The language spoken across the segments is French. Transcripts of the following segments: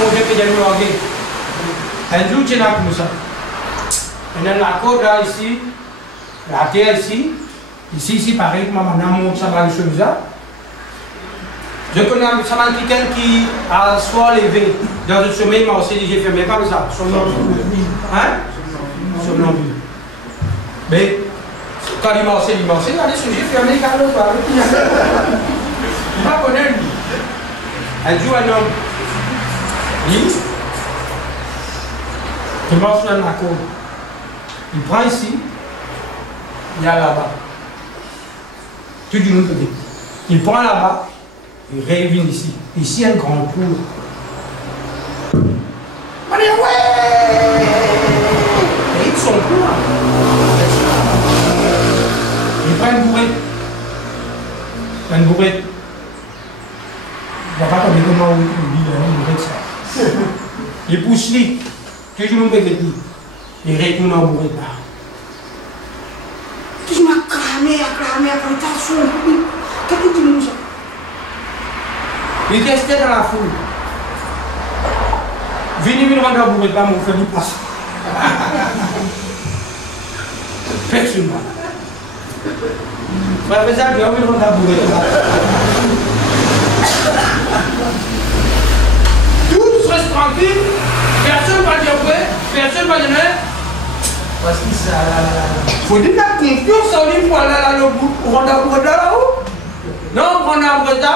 mauvais que j'ai eu. Un jour, tu n'as comme ça. On a la côte là, ici, la terre ici. Ici, pareil, maman, ça va le chose là. Je connais un chaman quelqu'un qui a soit levé dans le sommeil, mais aussi j'ai fermé pas ça. Somnambule. Hein? Somnambule. Mais quand il m'a aussi, il a dit j'ai fermé car l'autre va. Il m'a connu lui. Un jour, un homme. Il marche dans la cour. Il prend ici, il y a là-bas. Tout le monde peut dire. Il prend là-bas. Il revient ici. Ici, un grand cours. On dit ouais! Et ils sont cours. Il prend une bourrette. Une bourrette. Il n'y a pas comme comment on dit une bourrette ça. Il pousse lui. Tout le monde peut dire. Il retourne en bourrette là. Tu m'as cramé, attention. Qu'est-ce que tu nous as? Il restait dans la foule. Vini me rendre à bourrer pas mon frère, il passe. Personne. Frère, mais ça, je vais me rendre à bourrer. Tous restent tranquilles. Personne ne va dire ouais, personne ne va dire non. Parce que ça. Il faut dire la confiance en lui pour aller là, le bout, pour rendre à bourrer là-haut. Non, prendre à bourrer là.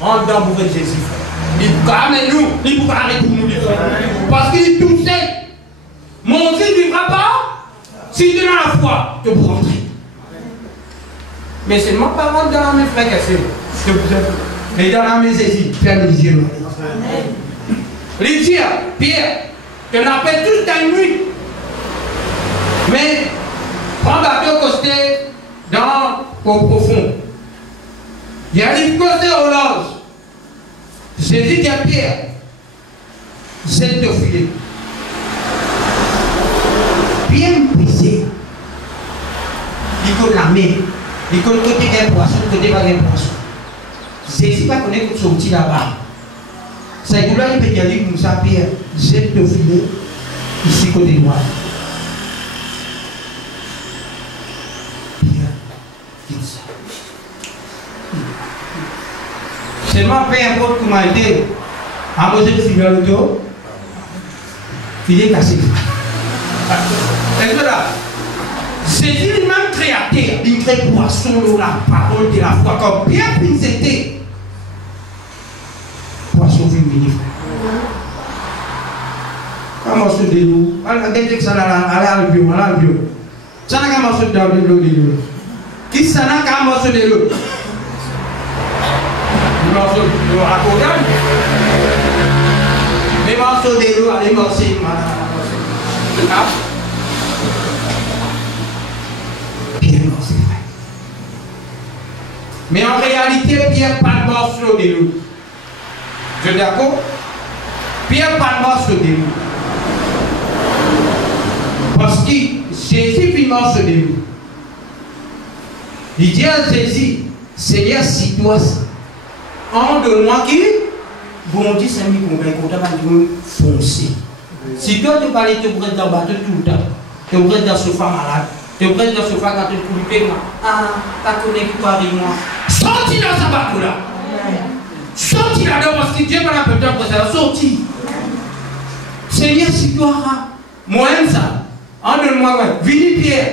Rentre dans le de Jésus. Il calme nous, il peut arrêter nous. Parce qu'il est tout seul. Mon Dieu ne vivra pas si tu as la foi, tu peux rentrer. Mais seulement pas rentrer dans la main frère cassée. Mais dans la main Jésus, Pierre me dit Pierre, tu l'appelles toute ta nuit. Mais prends bateau costé dans au profond. Il y a une côté au large. Jésus dit à Pierre, jette au filet. Pierre brisé. Il connaît la main. Il connaît côté d'un poisson, côté pas d'un poisson. Jésus va connaître son petit là-bas. Ça il peut dire comme ça, Pierre, jette au filet, ici côté droit. Seulement, peu importe comment il était, à poser le filet à l'auto, filet cassé. Et là, Jésus lui-même créateur, il crée poisson, la parole de la foi, comme bien plus c'était. Poisson féminin. Quand on se dit, on a dit que ça a le bio, ça n'a qu'à marcher dans le bio. Qui ça n'a qu'à marcher de l'eau? Les morceaux de l'eau à côté. Les morceaux de l'eau, les morceaux. Pierre morceau. Mais en réalité, Pierre pas de morceau de l'eau. Vous êtes d'accord? Pierre pas de morceau de l'eau. Parce que Jésus fit morceau de l'eau. Il dit à Jésus, Seigneur, si toi, en de moi qui, bon Dieu, c'est mis qu'on va foncer. Si toi, tu parles, tu pourrais être dans le bateau tout le temps, tu pourrais être dans le sofa malade, tu pourrais être dans le sofa quand tu es coupé, t'as connu qui parle de moi. Sorti dans ce bateau-là. Sorti là-dedans parce que Dieu m'a appelé pour ça. Sorti. Seigneur, si toi, moi, ça, en de moi, Vini Pierre.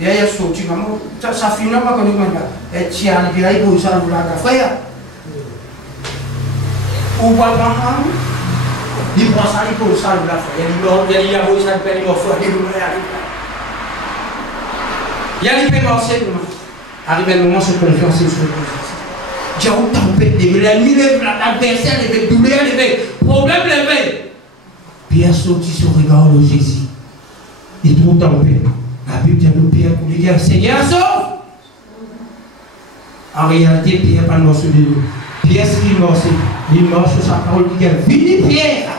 Il y a sorti, maman, ça finit pas comme ça. Et tu as dit, il faut ça, frère. Ou pas, il prend ça, il faut ça, il y a ça, il y a les paiements, arrive un moment, c'est confiance sur le Dieu, tempête, l'ennemi, l'adversaire, les douleurs, les problèmes, les Pierre sortit son regard de Jésus. Il trouve tempête. La Bible dit à nous, Pierre, pour lui dire, Seigneur, sauve. En réalité, Pierre pas morceau de l'eau. Pierre, c'est qu'il morceau. Il morceau sa parole qui dit, vini Pierre.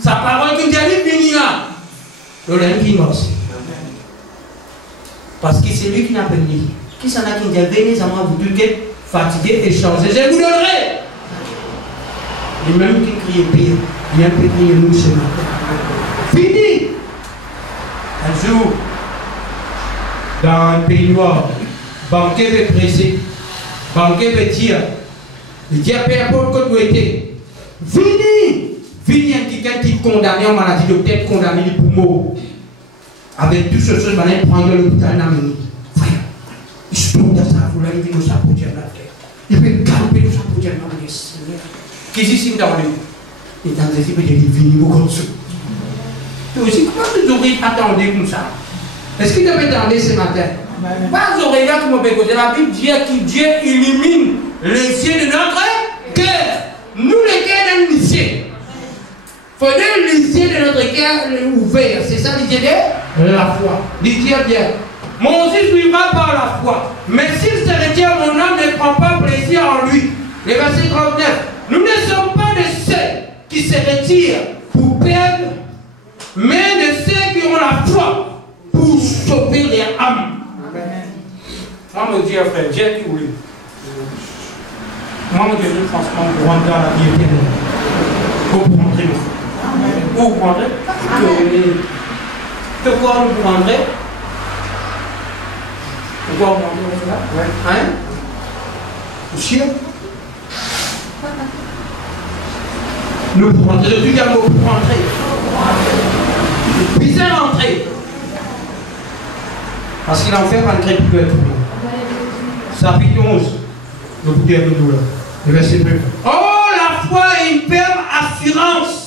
Sa parole qui dit, vini là. Le qui morceau. Parce que c'est lui qui n'a pas dit. Qui s'en a qui dit, venez à moi, vous tous êtes fatigués et changés. Je vous donnerai. Et même qui crie pire, il y a un peu crié nous ce matin. Fini! Un jour, dans un pays noir, banquier veut presser, banquier veut dire, il dit à peu importe que tu étais, fini! Fini un quelqu'un qui est condamné en maladie de tête, condamné du poumon. Avec tout ce chose, il prend l'hôpital dans le frère. Il se trouve dans sa foule, il vient nous apporter la terre. Il peut calmer nous apporter la terre. Qu'est-ce qu'il y a dans lui? Et dans les équipes, il dit fini beaucoup de choses. Toi aussi, comment tu aurais attendu comme ça? Est-ce qu'il t'avait attendu ce matin? Pas aux oreilles qui m'ont écouté. La Bible dit que Dieu illumine les yeux de notre cœur. Nous, les cœurs d'un lycée. Il faut dire les yeux de notre cœur ouverts. C'est ça l'idée de la foi. L'idée bien. Mon Dieu suivra par la foi. Mais s'il se retient, mon âme ne prend pas plaisir en lui. Le verset 39. Nous ne sommes pas de ceux qui se retirent pour perdre, mais de ceux qui ont la foi pour sauver leur âme. Amen. Moi, mon Dieu, frère, Dieu qui voulait. Moi, mon Dieu, franchement, pour rentrer dans la vie éternelle. Pour rentrer. Où vous prendrez? Que quoi vous prendrez? Pourquoi vous prendrez? Hein? Au ciel? Nous pour rentrer. Je dis un mot pour rentrer. Puis c'est rentrer. Parce qu'il en fait malgré tout le monde. Chapitre 11. Le bouquet de nous là. Le verset 1. Oh, la foi est une ferme assurance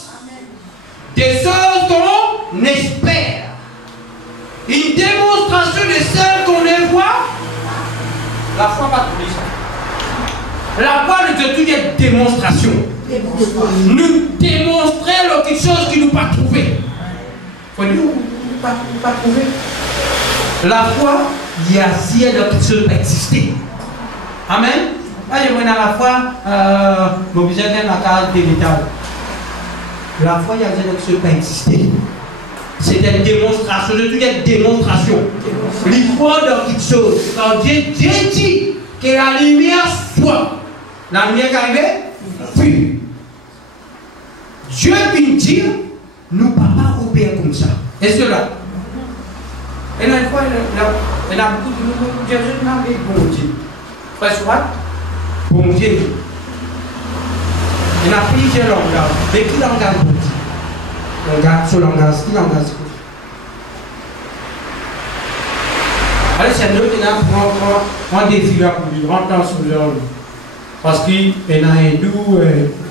des choses qu'on espère. Une démonstration de celles qu'on ne voit. La foi pas tout ça. La foi ne dit une démonstration. Nous démontrer quelque chose qui nous pas trouvé. Faut dire pas trouvé. La foi, il y a si quelque chose qui exister. Amen. Moi, je vois dans la foi, mon besoin de la carte de l'État. La foi, il y a quelque chose qui exister. C'est une démonstration. Je dis une démonstration. Il faut dans quelque chose. Quand Dieu dit que la lumière soit, la lumière qui arrive, puis Dieu vient dire, nous papa opère comme ça. Et cela. Et une fois, il y a beaucoup de nous, Dieu n'a pas bon Dieu. Parce que, bon Dieu, il y a plusieurs langages. Mais qui langage bon Dieu? Langage, ce langage, qui langage? Alors, c'est nous qui avons un défi là pour lui, rentrer sur le parce qu'il y a un hindou,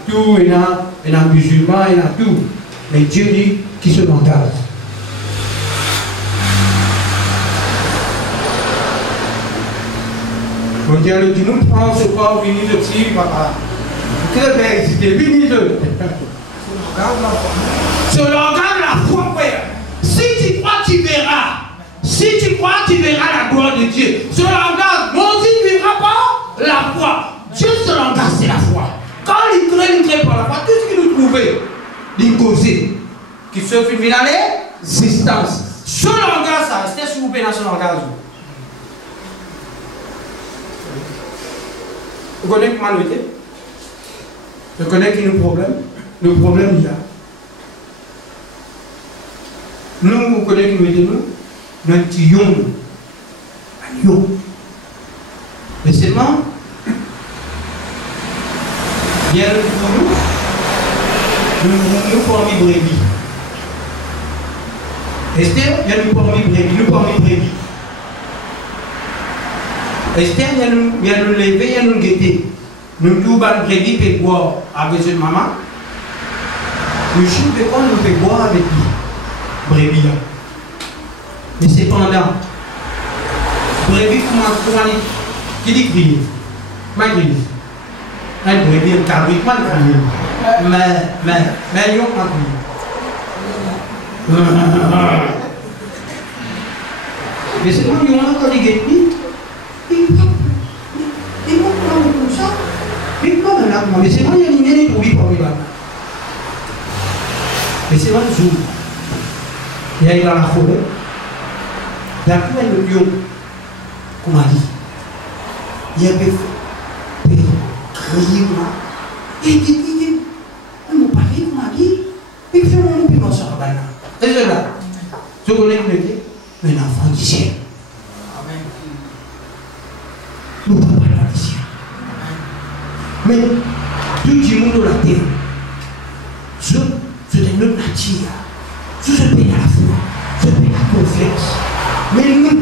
tout, il y a un musulman, il y a tout. Mais Dieu dit qui se langage. Mon Dieu dit nous prend ce corps, vini de petit, papa. Quel bel exister, vini de. Ce langage la foi, frère. Si tu crois, tu verras. Si tu crois, tu verras la gloire de Dieu. Ce langage, mon Dieu ne vivra pas la foi. Dieu, ce langage, c'est la foi. Quand il crée par la foi, tout ce qu'il nous trouvait, il causait, qui se fait dans l'existence. Ce langage, ça, restez s'il vous plaît dans ce langage. Vous connaissez comment nous était? Vous connaissez qui nous problème? Le problème, il y a. Nous, vous connaissez qui nous était, nous? Nous, un petit lion. Mais seulement, il y a nous parmi brebis. Esther, il y a nous parmi brebis. Esther, il y a nous lever, il y a nous guetter. Nous tous les brebis peuvent boire avec une maman. Le chien peut quoi nous peut boire avec lui. Brebis là. Mais cependant, brebis comment qui dit crier? Mal crier. Un brebis, un cabri, mal crier. Mais il y a pas crier. Mais c'est moi qui ai encore des guettes. Il va prendre comme ça. Il va prendre là. Mais c'est moi qui ai éliminé pour lui pour lui là. Mais c'est moi le jour. Il y a dans la forêt. D'après le lion, comme a dit, il y a des crier là. Il dit, Ce qu'on est un enfant du ciel. Nous ne pouvons pas dans le ciel. Mais tout le monde de la terre, c'est notre nature. Tout ce pays à la foi, ce pays à la confiance. Mais nous,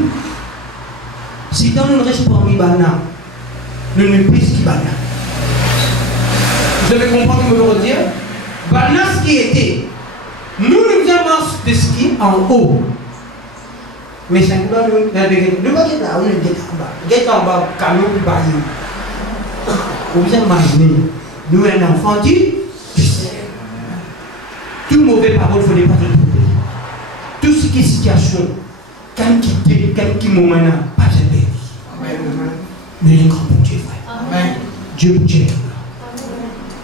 si dans nous reste parmi Bana, nous ne plus qui Bana. Vous avez compris ce que je veux dire? Bana, ce qui était, nous avons de ski en haut. Mais ça nous donne le baguette là, on est en bas, camion ou baillot. Vous imaginez, nous un enfant dit, tout mauvais parole, il ne faut pas se trouver. Tout ce qui est situation, quand qui moment, pas de paix. Mais il est grand pour Dieu, frère. Dieu vous tient.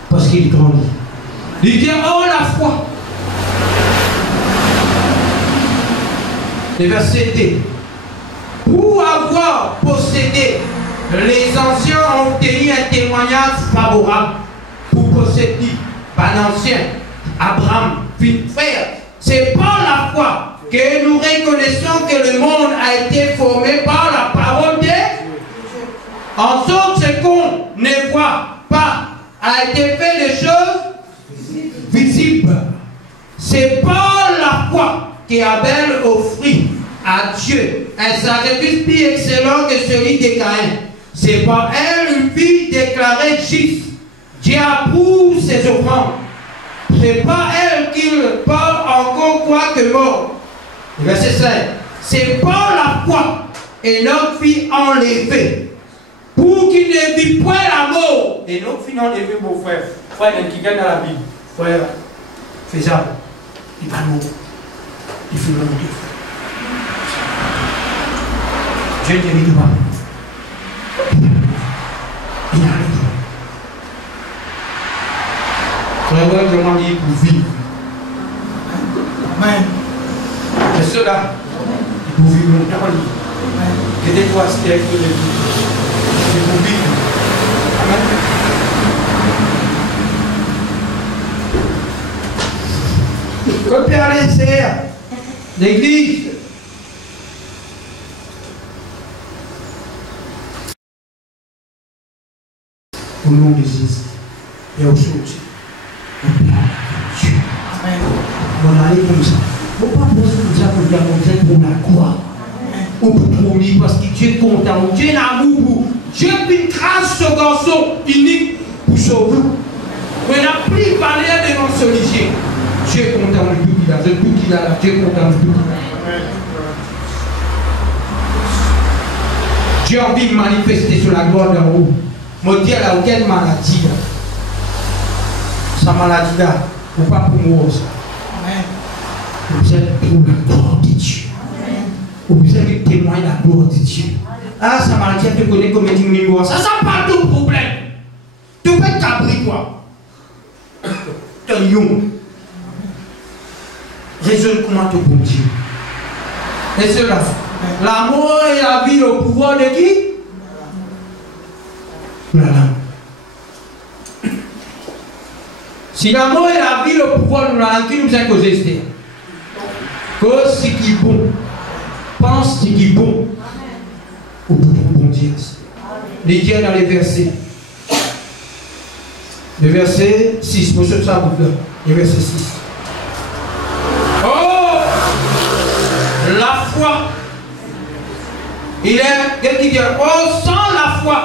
Parce qu'il grandit. Il dit, oh la foi. Le verset 2. Pour avoir possédé, les anciens ont obtenu un témoignage favorable. Pour posséder, par l'ancien, Abraham, puis frère, c'est par la foi que nous reconnaissons que le monde a été formé par la parole de Dieu. En sorte, ce qu'on ne voit pas a été fait de choses visibles. C'est par la foi qu'Abel offrit à Dieu un sacrifice plus excellent que celui de Caïn. C'est par elle une fille déclarée juste. Dieu approuve ses offrandes. C'est pas elle qui parle encore quoi que mort. Verset 5. C'est par la foi Enoch fut enlevé pour qu'il ne vit point la mort. Enoch fut enlevé, mon frère. Frère, qui gagne dans la Bible. Frère, faisable. Il va mourir. Il faut mourir. Dieu ne dit pas. Il arrive. Frère, vraiment dit pour vivre. Amen. C'est cela. Il faut vivre longtemps. Que des fois, c'était avec le vie. C'est pour vivre. Amen. Comme Pierre Lézère, l'église. Au nom de Jésus, et aux choses. On allait comme ça. On ne peut pas poser comme ça pour dire qu'on a quoi. On peut promis parce que Dieu est content. Dieu est l'amour. Dieu est une grâce ce garçon unique pour sauver. On n'a plus parlé devant ce lycée. Dieu est content de tout qu'il a. De tout qu'il a là. Dieu est content de tout qu'il a. Dieu a envie de manifester sur la gloire d'en haut. Me dire là, aucune maladie là. Sa maladie là, ou pas pour moi ça. Vous êtes pour la gloire de Dieu. Vous êtes témoin de la gloire de Dieu. Ah, sa maladie, tu connais comme un numéro. Ça, ça pas de problème. Tu peux t'abri quoi. Tu es young. Raisonne comment tu bon Dieu. Et cela, l'amour et la vie au pouvoir de qui? Voilà. Si l'amour et la vie au pouvoir de la qui nous a causé, c'est cause ce qui est bon. Pense ce qui est bon. Au bout de bon Dieu. Les dieux dans les versets. Le verset 6. Pour ce ça, vous là. Le verset 6. Oh! La foi. Il est. Qu'est-ce qu'il dit? Oh, sans la foi.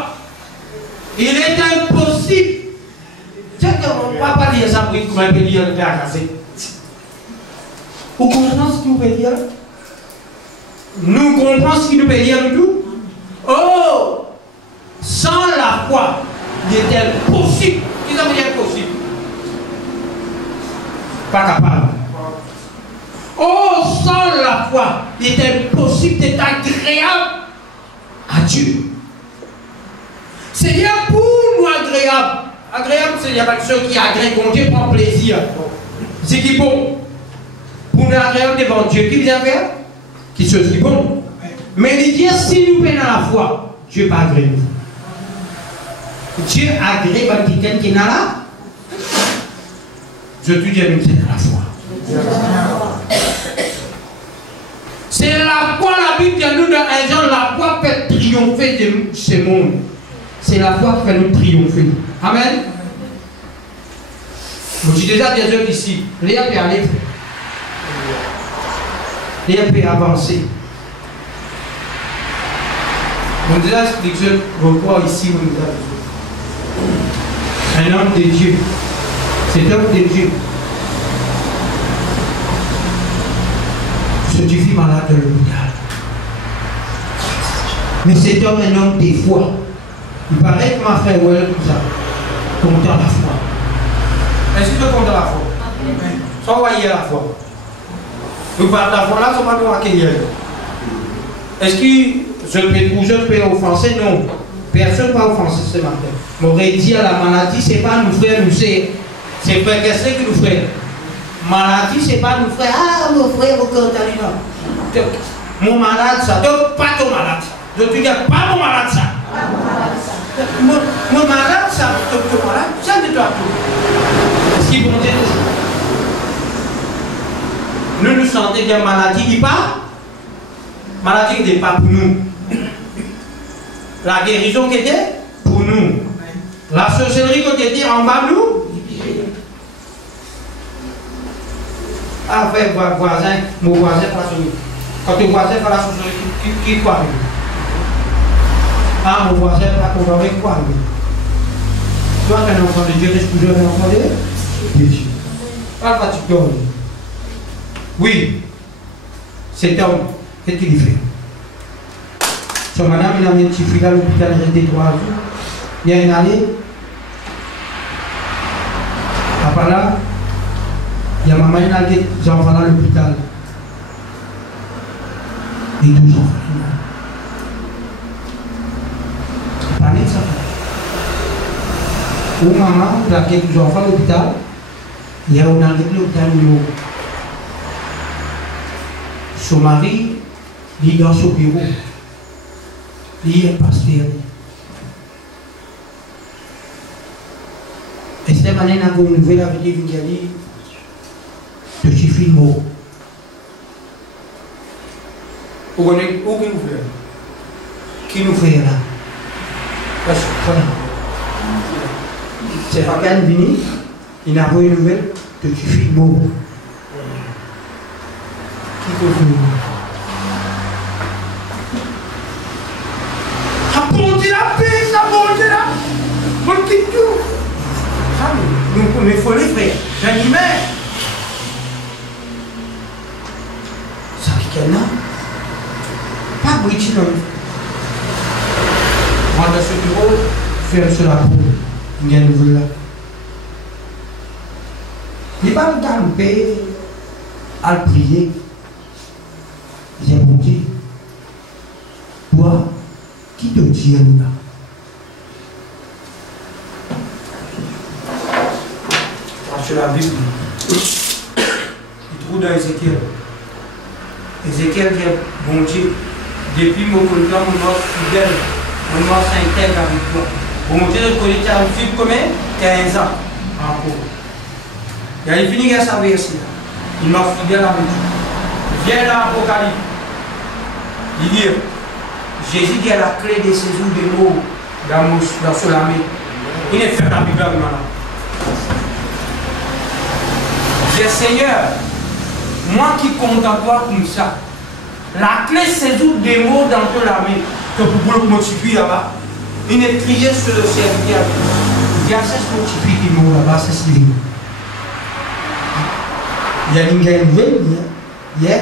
Il est impossible. Tu sais qu'on ne va pas dire ça pour qu'on peut lire le père cassé. Vous comprenez ce qu'il nous peut dire? Nous comprenons ce qu'il nous peut dire du tout? Oh! Sans la foi, il est impossible. Qu'est-ce que ça veut dire impossible? Pas capable. Oh! Sans la foi, il est impossible d'être agréable à Dieu. Seigneur, pour nous agréable. Agréable, c'est quelque chose qui agrée, quand Dieu prend plaisir. C'est qui est bon. Pour nous agréable devant Dieu, qui vient faire? Qui chose qui est bon. Mais il dit, si nous venons à la foi, Dieu va agréer nous. Dieu agrée quelqu'un qui est là. Je te dis, c'est la foi. C'est la foi, la Bible dit à nous dans 1 Jean, la foi fait triompher de ce monde. C'est la foi qui fait nous triompher. Amen. Je suis déjà des œuvres ici. Léa peut aller. Léa peut avancer. On déjà expliqué je revois ici où nous avons. Un homme de Dieu. C'est homme de Dieu. Ce tu vis malade de l'hôpital. Mais cet homme est un homme de foi. Il paraît que ma frère ouais tout ça. Compte la foi. Est-ce que tu comptes la foi? Soit voyez la foi. Nous parlons de la foi là, ça va nous accueillir. Est-ce que je peux offenser? Non. Personne ne va offenser ce matin. M'aurait dit à la maladie, ce n'est pas nous frères, nous c'est frère qu'est-ce que nous frères. Maladie, ce n'est pas nous frères. Ah, mon frère, au Cantalina. Mon malade, ça. Donc, pas ton malade. Donc, tu dis pas mon malade, ça. Mon malade, ça. Ton malade, ça, c'est toi tout. Est-ce qu'ils vont dire nous sentons qu'il y a maladie, il pas. Maladie n'était pas pour nous. La guérison qui était pour nous. La sorcellerie qui était en bas de nous. Ah, frère, voisin, mon voisin fait la sorcellerie. Quand ton voisin fait la sorcellerie, qui croit lui? Ah, mon voisin fait la avec quoi lui? Toi, tu es un enfant de Dieu, est-ce que tu es un enfant de Dieu? Pas quand tu donnes. Oui, cet homme, qu'est-ce qu'il fait? Son madame, il a mis un petit fil à l'hôpital, il restait 3 jours. Il y a une allée. Après là, il y a maman, il a des enfants à l'hôpital. Et 12 enfants. Pas net ça. Ou maman, il a des enfants à l'hôpital. Il y a un allée à l'hôpital. Son mari, il est dans son bureau. Il est pasteur. Et cette année, nous avons une nouvelle avec lui qui a dit de suffire mot. Où qui nous fait? Qui nous fait là? Parce que c'est pas qu'elle vient, il n'a pas une nouvelle de suffire mot. Qui peut faire? Apportez la paix, apportez la mon petit tout. Nous il faut les frères. J'animais. Ça fait qu'elle n'a pas bruit non. Moi dans ce bureau, faire cela pour il y a une nouvelle là. Il va me camper à le prier. Il a bon Dieu. Toi, qui te dit à nous là? Sur la Bible, il trouve dans Ézéchiel. Ézéchiel dit, bon Dieu, depuis mon content, mon mort fidèle, mon mort s'intègre avec toi. Bon Dieu, je connais ta vie combien? 15 ans. Encore. Il a fini de sa verset. Il m'a fidèle avec toi. Viens dans l'Apocalypse. Il dit, Jésus qui a la clé des séjours des mots dans son armée. Il est fait la Bible maintenant. J'ai Seigneur, moi qui compte en toi comme ça, la clé séjour des mots dans ton armée, que pour pouvoir multiplier là-bas, il est crié sur le serviteur. Il y a 16 multipliés qui mots là-bas, c'est ce livre. Il y a une nouvelle, il y a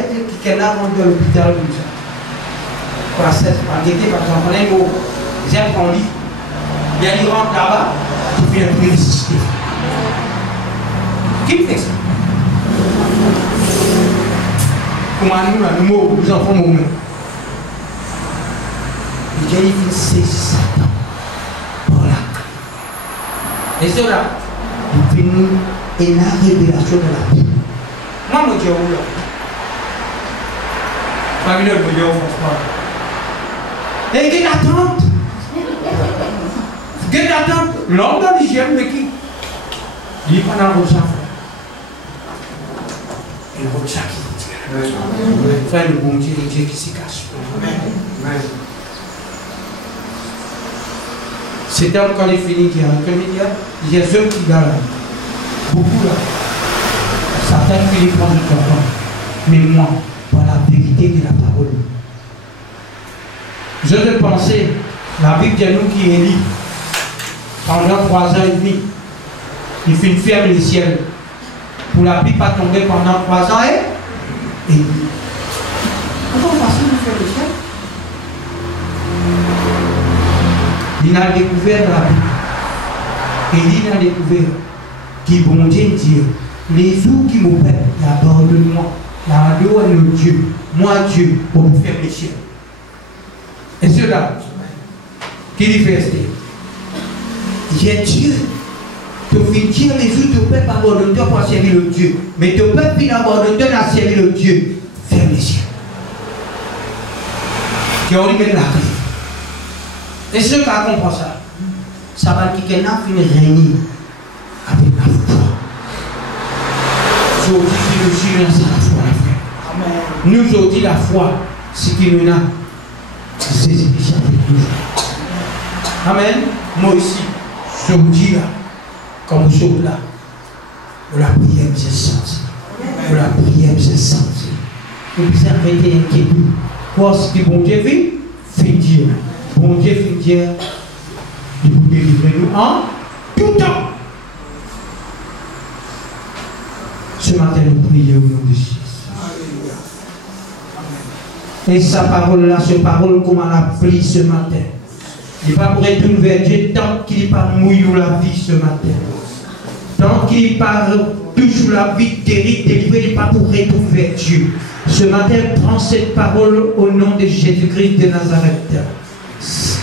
qui est là dans l'hôpital comme ça. Par 16, par guetter, par exemple, on a un mot, j'aime qu'on lit. Il y a une rentre là-bas, qui fait un peu résister. Qui fait ça? Comment nous, là, nous enfants, nous. Il y a une saisir Satan. Voilà. Et cela, il fait nous et la révélation de la vie. Moi, je dis, où là? Pas une heure, je dis, franchement. Et il y a une attente. Il y a une attente. L'homme de l'hygiène, mais qui? Il est pas dans le sang. Et le sang qui dit. Frère, le bon Dieu, le Dieu qui se cache. C'était encore les finis qui il y a des hommes qui gagnent. Beaucoup là. Satan finit par le comprendre. Mais moi, par la vérité de la parole. Je vais penser, la Bible de nous qui est libre, pendant 3 ans et demi, il fait une ferme le ciel. Pour la pluie pas tomber pendant 3 ans et demi. Comment facile de faire le ciel? Il a découvert la Bible. Et il a découvert qui bon Dieu dit, les jours qui m'opèrent, abandonne-moi. La loi est le Dieu. Moi, Dieu, pour vous faire le ciel. Et cela, qui lui fait rester? J'ai Dieu. Tu finis dire les jours, tu peux pas abandonner pour servir le Dieu. Mais tu peux pas abandonner pour servir le Dieu. Ferme les cieux. Tu as envie de mettre la clé. Et ceux qui comprennent ça, ça va dire qu'elle a fini de régner avec la foi. Je dis que le Dieu, c'est la foi, la frère. Nous autres, la foi, c'est qui nous a. C'est ce qui s'appelle toujours. Amen. Moi aussi, je vous dis là, comme vous êtes là, la prière, c'est senti. La prière, c'est senti. Vous pouvez arrêter inquiétude. Quoi, ce que bon Dieu fait, fait dire. Bon Dieu fait dire, il vous délivre nous en tout temps. Ce matin, nous prions au nom de Jésus. Et sa parole-là, cette parole, comme elle a pris ce matin. Il n'est pas pour être une vertu tant qu'il n'est pas mouillé la vie ce matin. Tant qu'il n'est pas toujours la vie terrible, délivré, il n'est pas pour être une vertu. Ce matin, prends cette parole au nom de Jésus-Christ de Nazareth.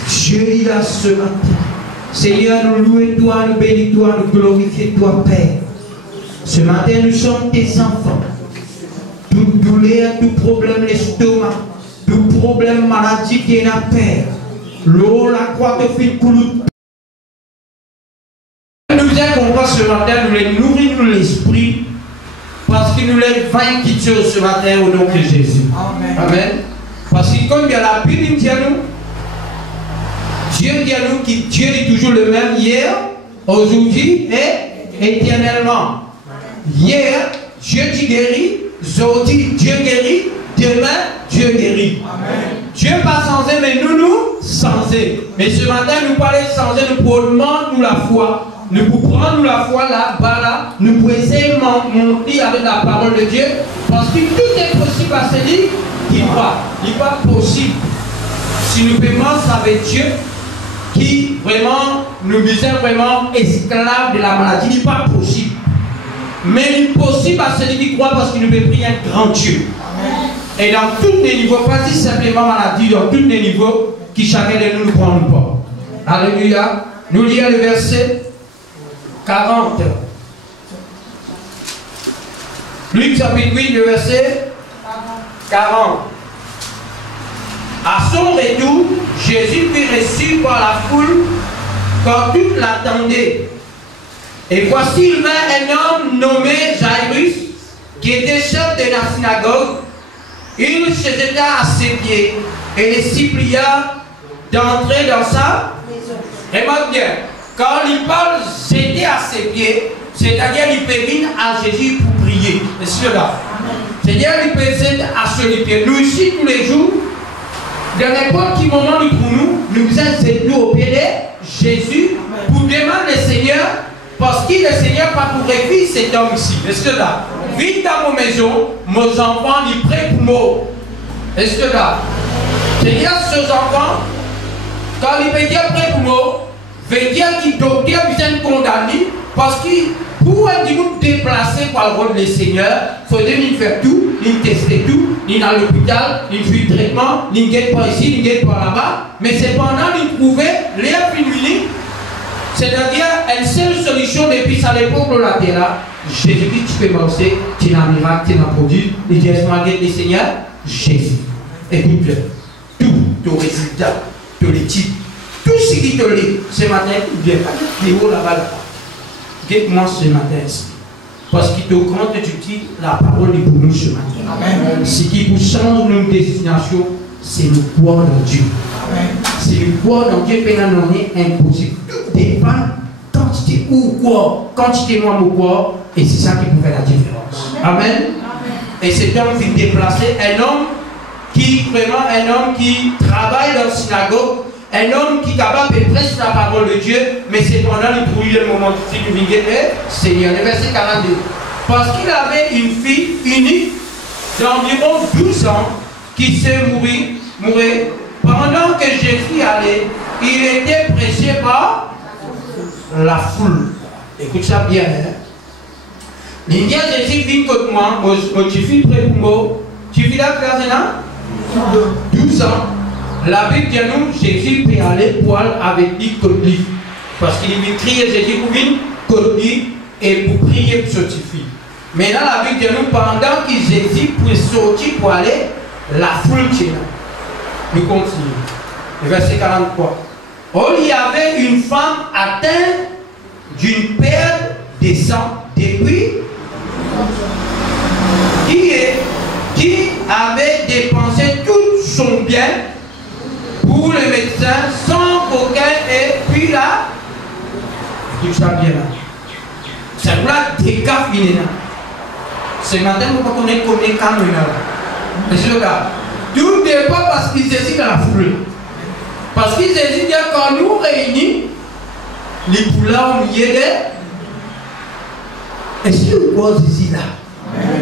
Dieu est là ce matin. Seigneur, nous louons toi, nous bénissons toi, nous glorifions toi, Père. Ce matin, nous sommes tes enfants. Toute douleur, tout problème l'estomac, tout problème maladie qui est la Père. L'eau, la croix te fait couler. Nous accompagnons ce matin, nous les nourrissons l'esprit, parce que nous les vainquons ce matin au nom de Jésus. Amen. Amen. Parce que comme il y a la Bible dit à nous, Dieu dit à nous que Dieu est toujours le même hier, aujourd'hui et éternellement. Hier, Dieu dit guérit, aujourd'hui Dieu guérit, demain Dieu guérit. Amen. Dieu pas censé, mais nous censés. Mais ce matin, nous parlons censé, nous prenons nous la foi. Nous prenons la foi là-bas, là. Nous pouvons essayer de monter avec la parole de Dieu. Parce que tout est possible à celui qui croit. Il n'est pas possible. Si nous paiements avec Dieu, qui vraiment nous sommes vraiment esclaves de la maladie, il n'est pas possible. Mais il est possible à celui qui croit parce qu'il nous peut prier un grand Dieu. Et dans tous les niveaux, pas si simplement maladie, dans tous les niveaux, qui chacun de nous ne prend pas. Alléluia. Nous lisons le verset 40. Luc chapitre 8, le verset 40. À son retour, Jésus fut reçu par la foule quand toute l'attendait. Et voici il vint un homme nommé Jairus, qui était chef de la synagogue. Il se jeta à ses pieds et les supplia d'entrer dans sa maison. Remarque bien, quand il parle jeter à ses pieds, c'est-à-dire il peut venir à Jésus pour prier. C'est cela. C'est-à-dire il peut jeter à ses pieds. Nous ici tous les jours, dans n'importe quel moment nous vous êtes au pied de Jésus pour demander au Seigneur, parce que le Seigneur pas pour réfugier cet homme ici. Est-ce que là, vite dans vos maisons, mes enfants, ils prient pour moi. Est-ce que là, Seigneur, ces enfants, quand ils veulent dire prêt pour moi, veut dire qu'ils doivent être condamnés, parce que pour être déplacé par le rôle du Seigneur, il faut nous faire tout, nous tester tout, nous dans l'hôpital, nous faire le traitement, nous ne pas ici, nous ne pas là-bas, mais cependant, nous trouver les féminines. C'est-à-dire, une seule solution depuis sa l'époque de la terre, Jésus-Christ, tu peux marcher, tu as un miracle, tu as un produit, il dit, est-ce que le Seigneur? Jésus. Écoute-le. Tout, ton résultat, ton éthique, tout ce qui te lit, ce matin, il vient pas de là-bas. Guette-moi ce matin. Parce qu'il te compte que tu dis la parole est pour nous ce matin. Amen. Ce qui vous change nos destinations, c'est le croire dans Dieu. C'est le croire dans Dieu, mais non, c'est impossible. Tout dépend quand tu t'es où quoi, quand tu t'es moi ou quoi, et c'est ça qui peut faire la différence. Amen. Et cet homme qui est déplacé, un homme qui travaille dans la synagogue, un homme qui est capable de prêcher la parole de Dieu, mais cependant il brûle le moment de Seigneur. Le verset 42. Parce qu'il avait une fille unique d'environ 12 ans qui s'est mourir. Pendant que Jésus allait, il était prêché par la foule. Écoute ça bien. Hein? Il dit à Jésus, viens contre moi, tu fais près pour moi. Tu vis là, classe là 12 ans. La Bible dit à nous, Jésus peut aller poil avec lui contre lui. Parce qu'il vient crier Jésus pour venir contre lui et pour prier pour sortir. Maintenant, la Bible dit à nous, pendant que Jésus peut sortir pour aller, la foule est là. Nous continuons. Le verset 43. Oh, il y avait une femme atteinte d'une perte de sang depuis qui avait dépensé tout son bien pour le médecin sans qu'aucun ait pu la. Tout ça bien là. Ça doit décafiner là. Ce matin, nous ne connaissons pas combien de cas nous là. Mais regarde. Tout dépend parce qu'ils hésitent dans la foule. Parce qu'ils hésitent quand nous réunis, les poulets au milieu d'eux. Est-ce que vous hésitent là?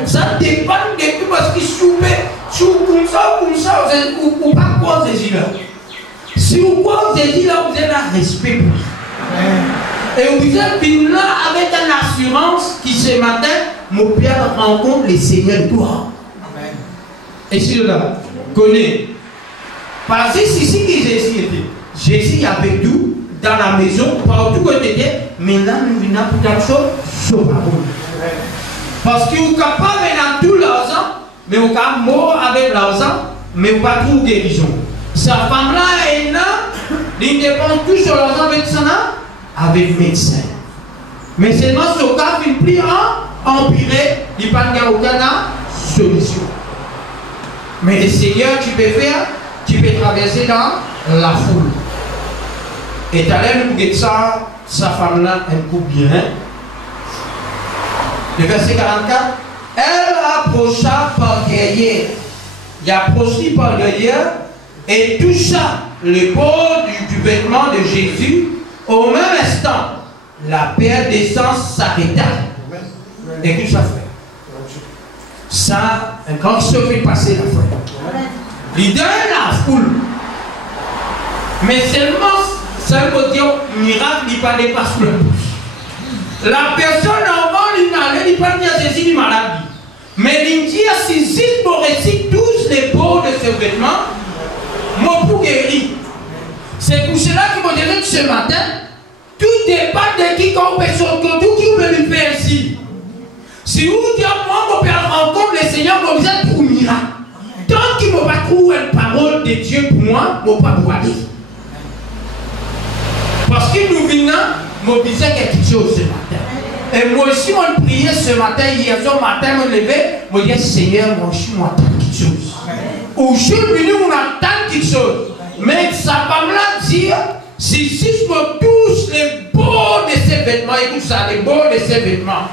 Ça dépend de tout parce qu'ils souffrent comme ça, ou pas quoi hésitent là. Si vous hésitent là, vous avez un respect pour lui. Et vous êtes venu là avec une assurance qui ce matin, mon père rencontre les seigneurs de toi. Et si là, connaît. Parce que c'est ici que Jésus était. Jésus avait tout dans la maison, partout où il était. Maintenant, nous venons pour quelque chose, sauf la parole. Parce que vous n'êtes pas maintenant tout l'argent, mais vous êtes mort avec l'argent, mais vous n'avez pas trouvé guérison. Sa femme-là est là, il dépend tout sur l'argent avec son âme, avec le médecin. Mais seulement ce cas, il plie empiré, il n'y a pas aucune solution. Mais le Seigneur, tu peux faire, tu peux traverser dans la foule. Et tu as l'air de ça, sa femme-là, un coup bien. Le verset 44, elle approcha par derrière. Il approcha par derrière et toucha le bord du vêtement de Jésus. Au même instant, la perte d'essence s'arrêta. Écoute ça, frère. Ça, un grand chose est passé la frère. Il donne la foule. Mais seulement, ça veut dire miracle, il ne parlait pas sous la bouche. La personne normale, il n'allait pas dire Jésus maladie. Mais il dit à ses îles pour réciter tous les bords de ce vêtement, mon pour guérir. C'est pour cela que vous direz ce matin, tout dépend de qui qu'on peut sortir, tout qui peut lui faire ici. Si vous dites, moi, mon père rencontre le Seigneur, vous êtes pour miracle. Tant qu'il ne m'a pas trouvé une parole de Dieu pour moi, je ne vais pas pouvoir dire. Parce que nous venons, je disais quelque chose ce matin. Et moi aussi, on priait ce matin, hier matin, je me levais, je me disais, Seigneur, moi aussi, on attend quelque chose. Aujourd'hui, on attend quelque chose. Mais sa femme-là dit, si je me touche les bords de ses vêtements, écoute ça, les bords de ses vêtements.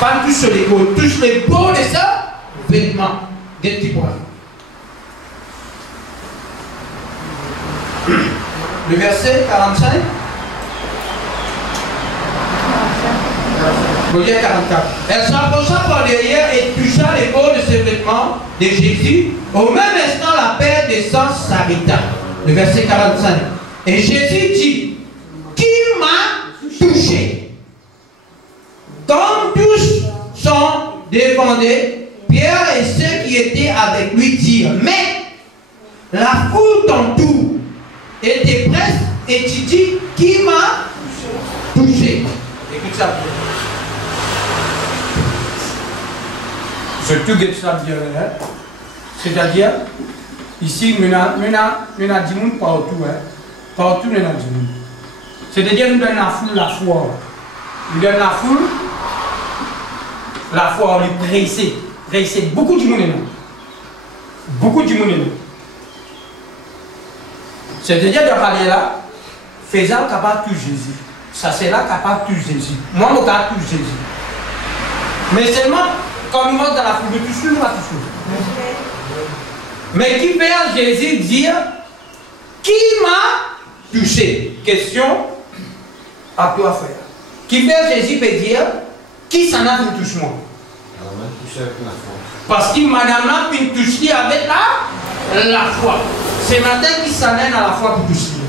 Pas touche sur les bords, touche les bords de ses vêtements. Des petits points. Le verset 45. Le verset 44. Elle s'approcha par derrière et toucha les bords de ses vêtements de Jésus. Au même instant, la perte d'essence s'arrêta. Le verset 45. Et Jésus dit, qui m'a touché? Comme tous sont défendus, Pierre et ceux qui étaient avec lui dirent, mais la foule t'entoure était prête et tu dis, qui m'a touché? Écoute ça bien. Surtout que ça bien, c'est-à-dire, ici, nous avons 10 personnes partout, partout nous avons 10 personnes. C'est-à-dire, nous donnons la foule la foi. Nous donnons la foule La foi, on lui pressait. Beaucoup de monde. Beaucoup de monde. C'est-à-dire de parler là, faisant capable de Jésus. Ça c'est là capable de Jésus. Moi, je suis capable de Jésus. Mais seulement, quand il monte dans la foule, tu suis ou pas tu suis. Mais qui fait à Jésus dire, qui m'a touché? Question à toi faire. Qui fait à Jésus peut dire, qui s'en a pour toucher moi? Parce que madame a pu toucher avec la foi. C'est matin qui s'amène à la foi pour toucher.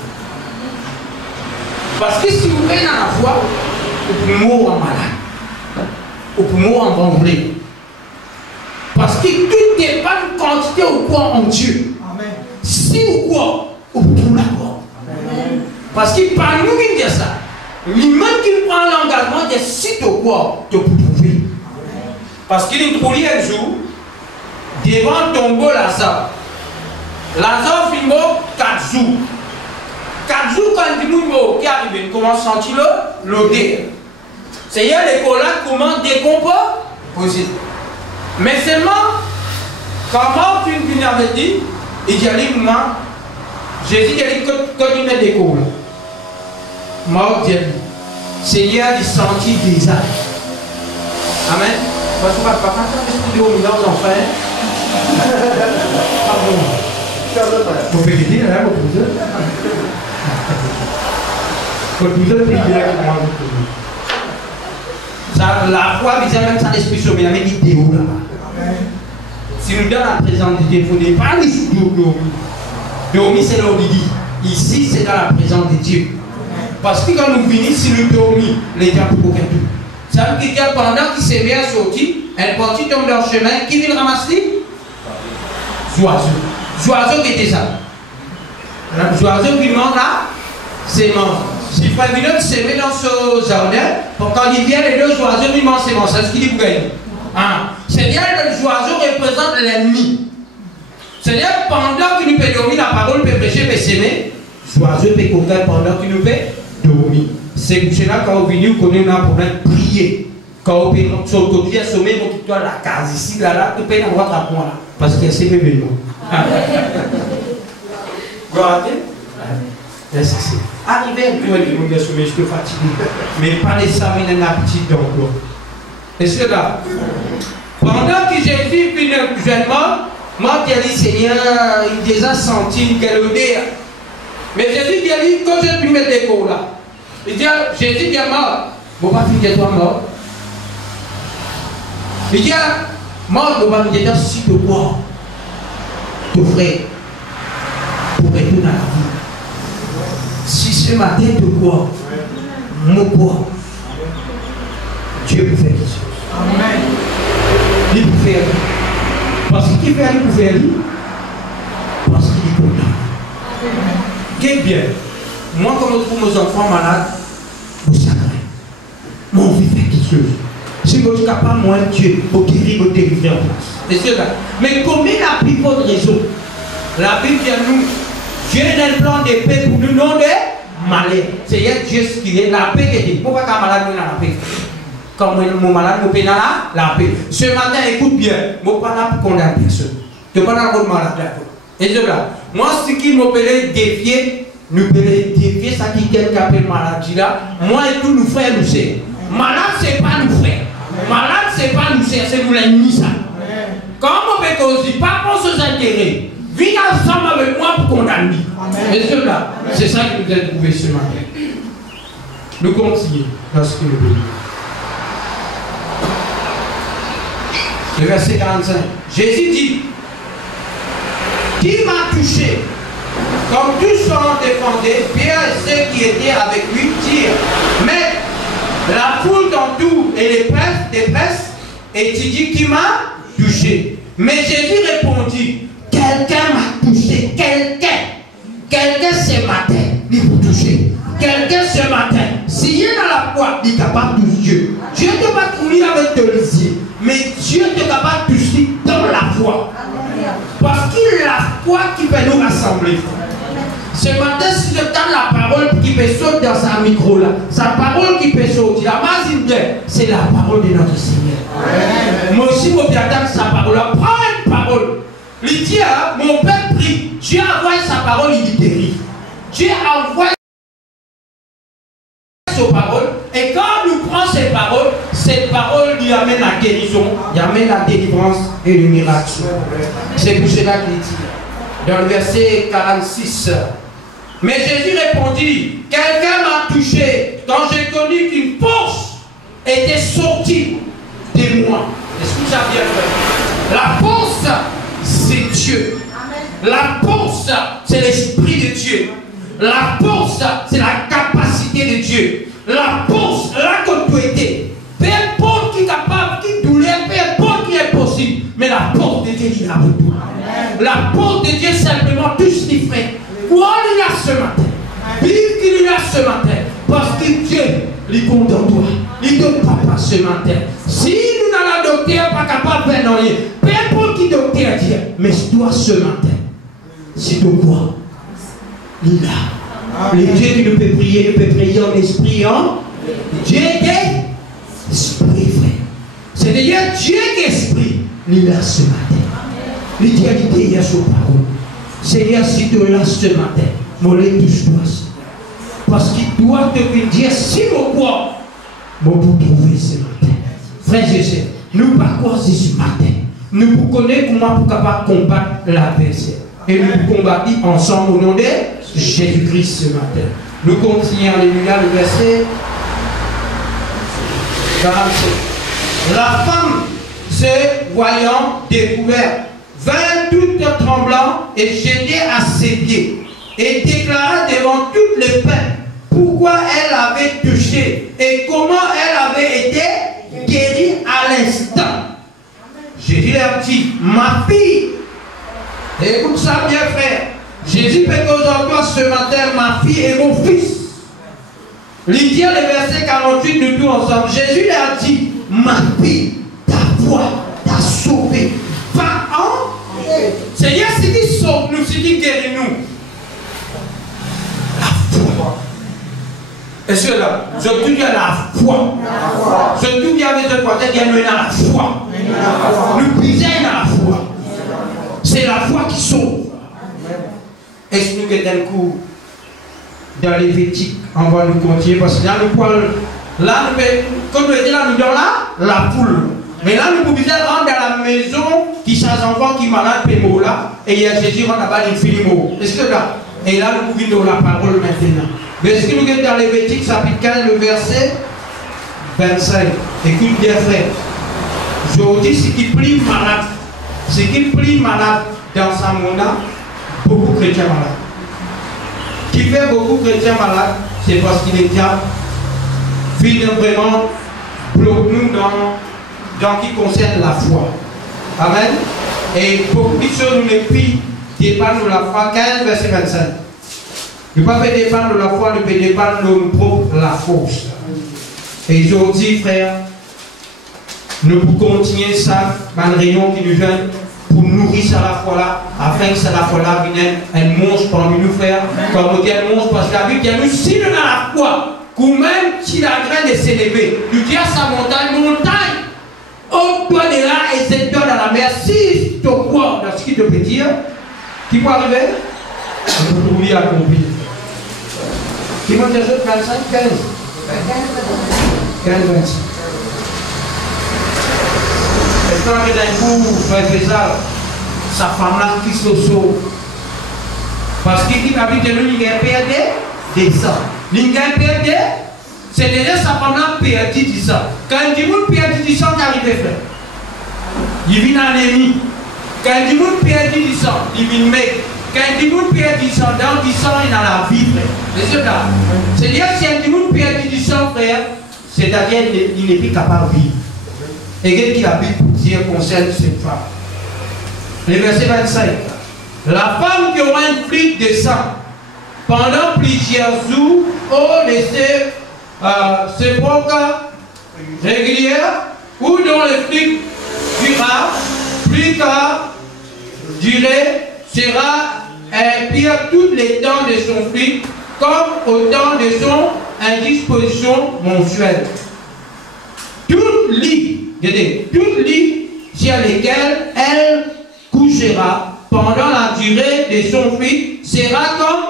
Parce que si vous venez dans la foi, vous pouvez mourir en malade. Vous pouvez mourir en vendu. Parce que tout dépend de quantité ou quoi en Dieu. Amen. Si ou quoi, vous pouvez l'accord. Parce que par nous qui dit ça, lui-même qui prend l'engagement de si ou quoi, tu peux trouver. Parce qu'il trouve un jour, devant tombeau Lazare. Lazare finit 4 jours. 4 jours quand il dit qui arrive, il commence à sentir l'odeur. C'est là les collades commencent à décomposer. Mais seulement, quand tu m'avais dit, il dit à lui, Jésus dit quand il met des collades. Moi, je dis, Seigneur, il sentit des âges. Amen. Parce que papa, quand tu as l'esprit de haut, nous avons fait. Vous pouvez dire, là, vous pouvez. La foi vise même sans esprit sauvé, il y a même idéaux là-bas. Si nous donnons la présence de Dieu, il ne faut pas les dormir. Dormir, c'est là où il dit. Ici, c'est dans la présence de Dieu. Parce que quand nous venons, si nous dormons, les diables pour aucun tout. Ça veut dire que pendant qu'il s'est bien sorti, elle partit tombe dans le chemin, qui vient ramasser? Oiseau. Oiseau qui était ça. Oiseau qui mange là, c'est mort. Si frère Vinod s'est mis dans ce jardin, quand il vient, les deux oiseaux, ils mangent ses morts. C'est ce qu'il dit pour gagner. C'est-à-dire que les oiseaux représentent l'ennemi. C'est-à-dire pendant qu'il nous peut dormir, la parole peut prêcher, peut s'aimer. Les oiseaux peuvent courir pendant qu'il nous peut dormir. C'est pour cela quand vous venez, vous connaissez un problème, prier. Quand vous pouvez sur le côté, sommet, vous quittez la case ici, là, vous pouvez avoir ta point là. Parce que c'est bébé, non. Gloire à Dieu. Arrivé à le je suis fatigué. Mais pas les ça, mais un petit d'emploi. Est-ce que là, pendant que Jésus puis le jeune moi qui ai dit Seigneur, il déjà senti quelle odeur. Mais Jésus qui a dit, quand je puis mettre des cours là, il dit, Jésus qui est mort, vous ne pouvez pas finir toi mort. Il dit, mort, vous ne pouvez pas finir si de quoi, ton frère, pour retourner à la vie. Si ce matin de quoi, mon quoi, Dieu peut faire quelque chose. Amen. Il peut faire. Parce qu'il fait, il peut faire. Parce qu'il est content. Qu'est-ce bien? Moi, comme pour mes enfants malades, vous savez, moi, on veut faire quelque chose. Si vous êtes capable, moi, Dieu, pour guérir, vous délivrer en place. C'est cela. Mais combien a pris votre raison? La Bible dit à nous, Dieu a un plan de paix pour nous, non de malheur. C'est Dieu ce qu'il est, la paix qui dit. Pourquoi quand malade, nous avons la paix? Quand mon malade, nous payons la paix. Ce matin, écoute bien, je ne suis pas là pour condamner personne. Je ne suis pas là pour malade. Et c'est là. Moi, ce qui m'appelle défier, nous pouvons défier ça qui est appelle maladie là. Moi et tous nous frères, nous c'est. Malade, ce n'est pas nous frères. Malade, ce n'est pas nous c'est nous l'ennemi ça. Quand on peut aussi, pas pour ses intérêts. Viens ensemble avec moi pour condamner. Et cela, c'est ça qui nous a trouvé ce matin. Nous continuons dans ce que nous voulons. Le verset 45. Jésus dit, qui m'a touché? Comme tous seront défendus, Pierre et ceux qui étaient avec lui dirent, mais la foule d'entour et les prêtres étudient qui m'a touché. Mais Jésus répondit, quelqu'un m'a touché, quelqu'un ce matin, il vous toucher. Quelqu'un ce matin, s'il est dans la foi, il est capable de toucher Dieu. Dieu ne peut pas trouver avec de l'isier, mais Dieu est capable de toucher dans la foi. Parce qu'il a la foi qui peut nous rassembler. Ce matin, si je donne la parole qui peut sortir dans sa micro là, sa parole qui peut sortir, la c'est la parole de notre Seigneur. Moi aussi, mon père attaque sa parole. Prends une parole. Il dit, mon père prie. Dieu envoie sa parole, il guérit. Dieu envoie sa parole. Et quand nous prenons ces paroles, cette parole lui amène la guérison, lui amène la délivrance et le miracle. C'est pour cela qu'il dit, dans le verset 46, mais Jésus répondit, quelqu'un m'a touché quand j'ai connu qu'une force était sortie de moi. Est-ce que vous avez bien fait? La force, c'est Dieu. La force, c'est l'Esprit de Dieu. La force, c'est la capacité de Dieu. La force, l'autorité. Peu importe qui est capable, qui douleur, peu importe qui est possible. Mais la force de Dieu, il a tout. La force de Dieu, simplement, tout ce qu'il fait. Quoi il a ce matin? Vive qu'il a ce matin. Parce que Dieu, il compte en toi. Il ne doit pas ce matin. Si nous n'avons pas docteur, pas capable de faire rien. Peu importe qui docteur dit, mais toi ce matin, si tu crois, il a. Le Dieu qui nous peut prier en esprit, hein? Dieu est esprit, frère. C'est d'ailleurs Dieu qui est esprit. Il a ce matin. Il dit il y a son parole. Seigneur, si tu es là ce matin, mon touche-toi. Parce qu'il doit te dire si mon quoi, mon pour trouver ce matin. Frère Jésus, nous par quoi c'est ce matin? Nous pour connaître comment pour capable combattre l'adversaire. Et nous pour combattre ensemble au nom de Jésus-Christ ce matin. Nous continuons, alléluia, le verset 47. La femme, se voyant découverte, vint toute tremblant et jetée à ses pieds et déclara devant toutes les peuples pourquoi elle avait touché et comment elle avait été guérie à l'instant. Jésus leur dit, ma fille, écoute ça bien frère, Jésus peut qu'aujourd'hui ce matin ma fille et mon fils. Il dit le verset 48 nous tous ensemble, Jésus leur dit, ma fille, ta foi t'a sauvé. Va en Seigneur, c'est qui sauve nous, c'est qui guérit nous. La foi. Est-ce que là, surtout il y a la foi. Surtout il y avait ce côté, il y a la foi. Nous puisons dans la foi. C'est la foi qui sauve. Est-ce que nous avons un coup dans Lévitique? On va nous continuer parce que là, nous parlons. Là, comme nous dit là, nous donnons la poule. Mais là, nous pouvons rentrer dans la maison qui s'en enfant qui malade pémo là. Et il y a Jésus rentre là-bas, il finit mot. Est-ce que là? Et là, nous pouvons donner la parole maintenant. Mais est-ce que nous sommes dans Lévitique, chapitre 15, le verset 25. Écoute bien, frère. Aujourd'hui, ce qui plie malade, ce qui plie malade dans sa monnaie, beaucoup de chrétiens malades. Qui fait beaucoup de chrétiens malades, c'est parce qu'il est diable. Vient vraiment bloque nous dans ce qui concerne la foi. Amen. Et beaucoup de choses nous les prient dépendent de la foi. 15, verset 25. Ne pas dépendre de la foi, ne peut dépendre de nous propre la force. Et aujourd'hui, frère, nous pouvons continuer ça dans une réunion qui nous vient pour nourrir ça la foi là, afin que ça la foi là vienne un monstre parmi nous, frère. Comme on dit un monstre, parce que la Bible dit nous, si nous dans la foi, ou même si la graine de s'élever, nous dit à sa montagne, au toi de là et c'est toi dans la mer, si tu crois dans ce qu'il te peut dire, qui peut arriver? On peut trouver accompli. Qui m'a dit 25, 15. 15, 26. Est-ce qu'on a d'un coup, frère Faisal, sa femme là qui se sauve? Parce qu'il dit la Bible de nous, il y a perdu des sangs. Il y a perdu, c'est déjà sa femme là perdu du sang. Quand il dit que perdu du sang, qu'arrive frère? Il vient dans l'ennemi. Quand il dit que perdu du sang, il vient mec. Quand il dit que perdu du sang, dans du sang, il a la vie, frère. C'est-à-dire que si il dit que perdu du sang, frère, c'est-à-dire qu'il n'est plus capable de vivre. Et qu'est-ce qu'il a dit pour dire concerne cette femme? Le verset 25. La femme qui aura une fuite de sang pendant plusieurs jours au laisser ses propres régulières ou dont le fuite durera plus tard durée sera pire tous les temps de son fuite comme au temps de son indisposition mensuelle. Toute lit, Toutes lits sur lesquels elle couchera pendant la durée de son fluide sera comme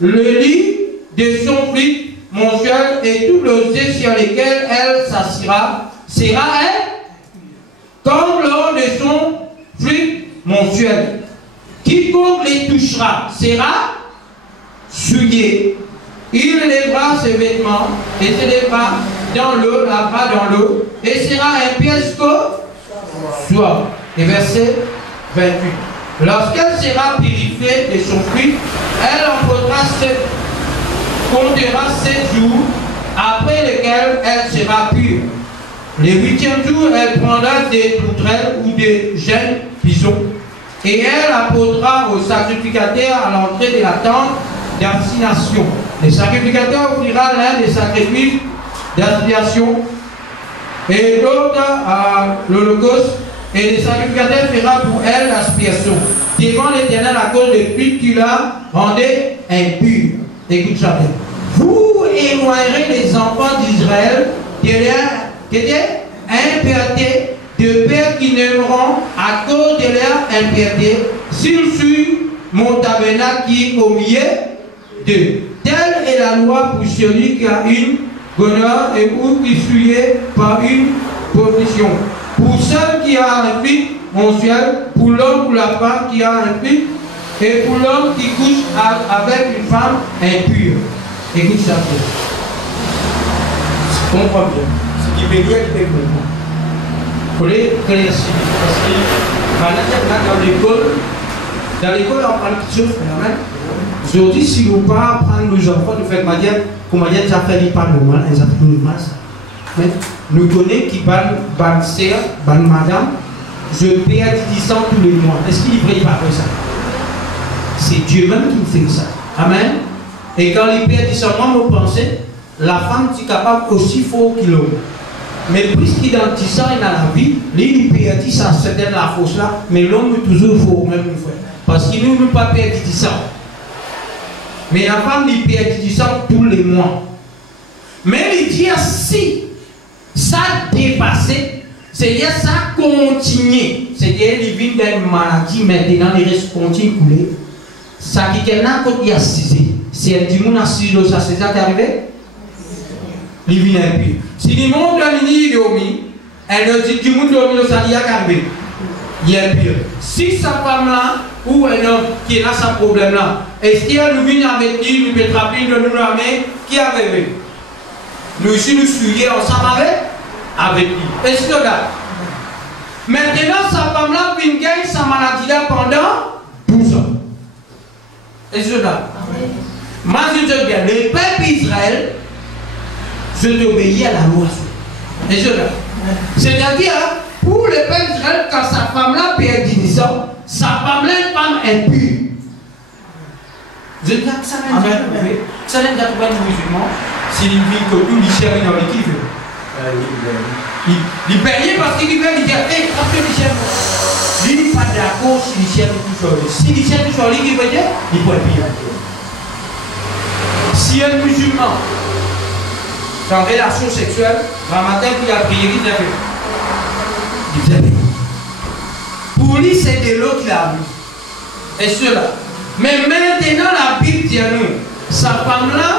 le lit de son fluide mensuel, et tout l'osier sur lequel elle s'assiera sera comme lors de son fluide mensuel. Quiconque les touchera sera souillé. Il lèvera ses vêtements et se lèvera dans l'eau, lavera dans l'eau, et sera impur jusqu'au soir. Et verset 28. Lorsqu'elle sera purifiée de son fruit, elle en comptera 7 jours, après lesquels elle sera pure. Le 8e jour, elle prendra des poutrelles ou des jeunes bisons, et elle apportera au sacrificateur à l'entrée de la tente d'assignation. Le sacrificateur offrira l'un des sacrifices d'assignation et l'autre à l'holocauste, et le sacrificateur fera pour elle l'expiation devant l'Éternel à cause de pluie qui la rendait impure. Écoute ça bien. Vous éloignerez les enfants d'Israël qui étaient impuretés de pères qui n'aimeront à cause de leur impureté s'ils suivent mon tabernacle qui est au milieu d'eux. Telle est la loi pour celui qui a une gonorrhée et ou qui souillait par une position. Pour celle qui a un fils mensuel, pour l'homme ou la femme qui a un fils, et pour l'homme qui couche avec une femme impure. Écoute ça bien. Je comprends bien. Ce qui veut dire que je comprends. Pour les éclaircir. Parce que maintenant, dans l'école, on parle de choses. Aujourd'hui, si vous ne pas prendre nos enfants, nous faisons dire, comment dire, ça fait pas normal, ça fait normal ça. Mais nous connaissons qui parlent, ban sœur, ban madame, je paye à 10 ans tous les mois. Est-ce qu'il ne paye pas ça? C'est Dieu même qui fait ça. Amen. Et quand il paye 10 ans, moi, je pense, la femme est capable aussi fort qu'il l'homme. Mais puisqu'il est dans 10 ans et dans la vie, il paye 10 ans, c'est la fausse là, mais l'homme est toujours fort, même une fois. Parce qu'il ne peut pas payer 10 ans. Mais la femme lui paye 10 ans tous les mois. Mais il dit si ça dépassé, c'est-à-dire ça continue, c'est-à-dire il vient d'une maladie, maintenant il reste continue couler. Ça qui est là quand il y a 6 ans. Si elle dit mon assise, ça c'est ça qui est arrivé? Il vient un peu. Si le monde a mis dormi, elle nous dit du monde dormi, ça y est arrivé. Il y a pire. Si sa femme là, ou un homme qui est là sans problème là, est-ce qu'elle nous vient avec lui, nous peut trapper, nous nous amener, qui avait vu? Nous ici nous suivons ensemble avec lui. Est-ce que là? Maintenant sa femme là vient gagner sa maladie là pendant 12 ans. Est-ce que là? Moi je te dis bien, le peuple Israël, je t'obéis à la loi. Est-ce que là? C'est-à-dire, pour le peuple Israël, quand sa femme là perd 10 ans, sa femme là est une femme impure. Je dis que ça n'a pas trouvé. Ça n'a pas trouvé un musulman. C'est une vie que tout les chéris dans l'équipe. Il paye parce qu'il veut lui dire, hé, après les chéris, il n'est pas d'accord si les chéris tout choisi. Si les chéris tout choisi, il veut dire, il peut payer. Si un musulman, dans relation sexuelle, le matin, il a prié, il a fait. Pour lui, c'est de l'eau qu'il a vu. Et cela. Mais maintenant, la Bible dit à nous, sa femme-là,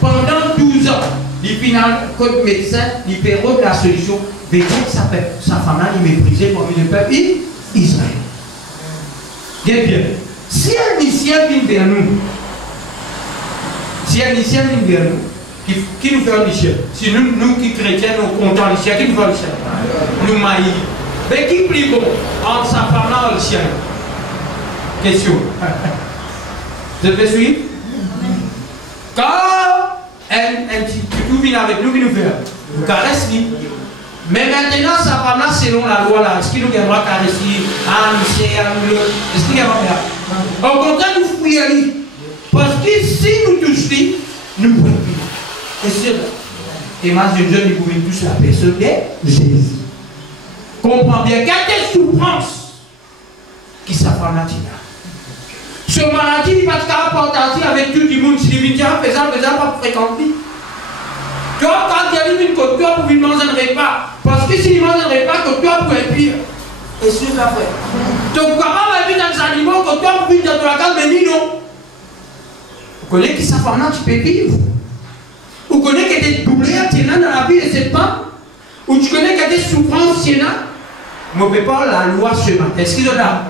pendant 12 ans, il final, comme médecin, il perd la solution. Mais sa femme-là, il méprisait comme le peuple Israël. Bien, bien. Si un lycéen vient vers nous, qui nous fait un lycéen? Si nous qui chrétiens, nous comptons lycéen, qui nous fait un lycéen? Nous maïs. Mais qui prie bon entre sa femme-là et le lycéen? Question. Vous devez suivre? Quand tout vient avec nous, qui nous fait? Nous caresse lui. Mais maintenant, sa femme-là, selon la loi, là, est-ce qu'il nous viendra caresser? Ah, lycéen, est-ce qu'il viendra faire? Au contraire, nous fouillons lui. Parce que si nous touchons lui, nous pouvons plus. Et c'est là. Et moi, je dis, nous pouvons tous la personne de Jésus. Comprends bien, quelle souffrance qui sa femme a dit là. Ce maladie, il va te rapporter avec tout le monde. Si il vient faisant, pas fréquenter. Toi, quand tu arrives que toi, vous ne manger un repas. Parce que s'il mange un repas, que toi, vous êtes pire. Et sur la frère. Donc, papa va vivre dans les aliments que toi, vous vivez dans la case, mais ni non. Vous connaissez qui ça pendant tu peux vivre. Vous connaissez que des douleurs tu dans la vie de cette femme. Ou tu connais que des souffrances tu ne peux pas la loi ce matin. Est-ce qu'il est là?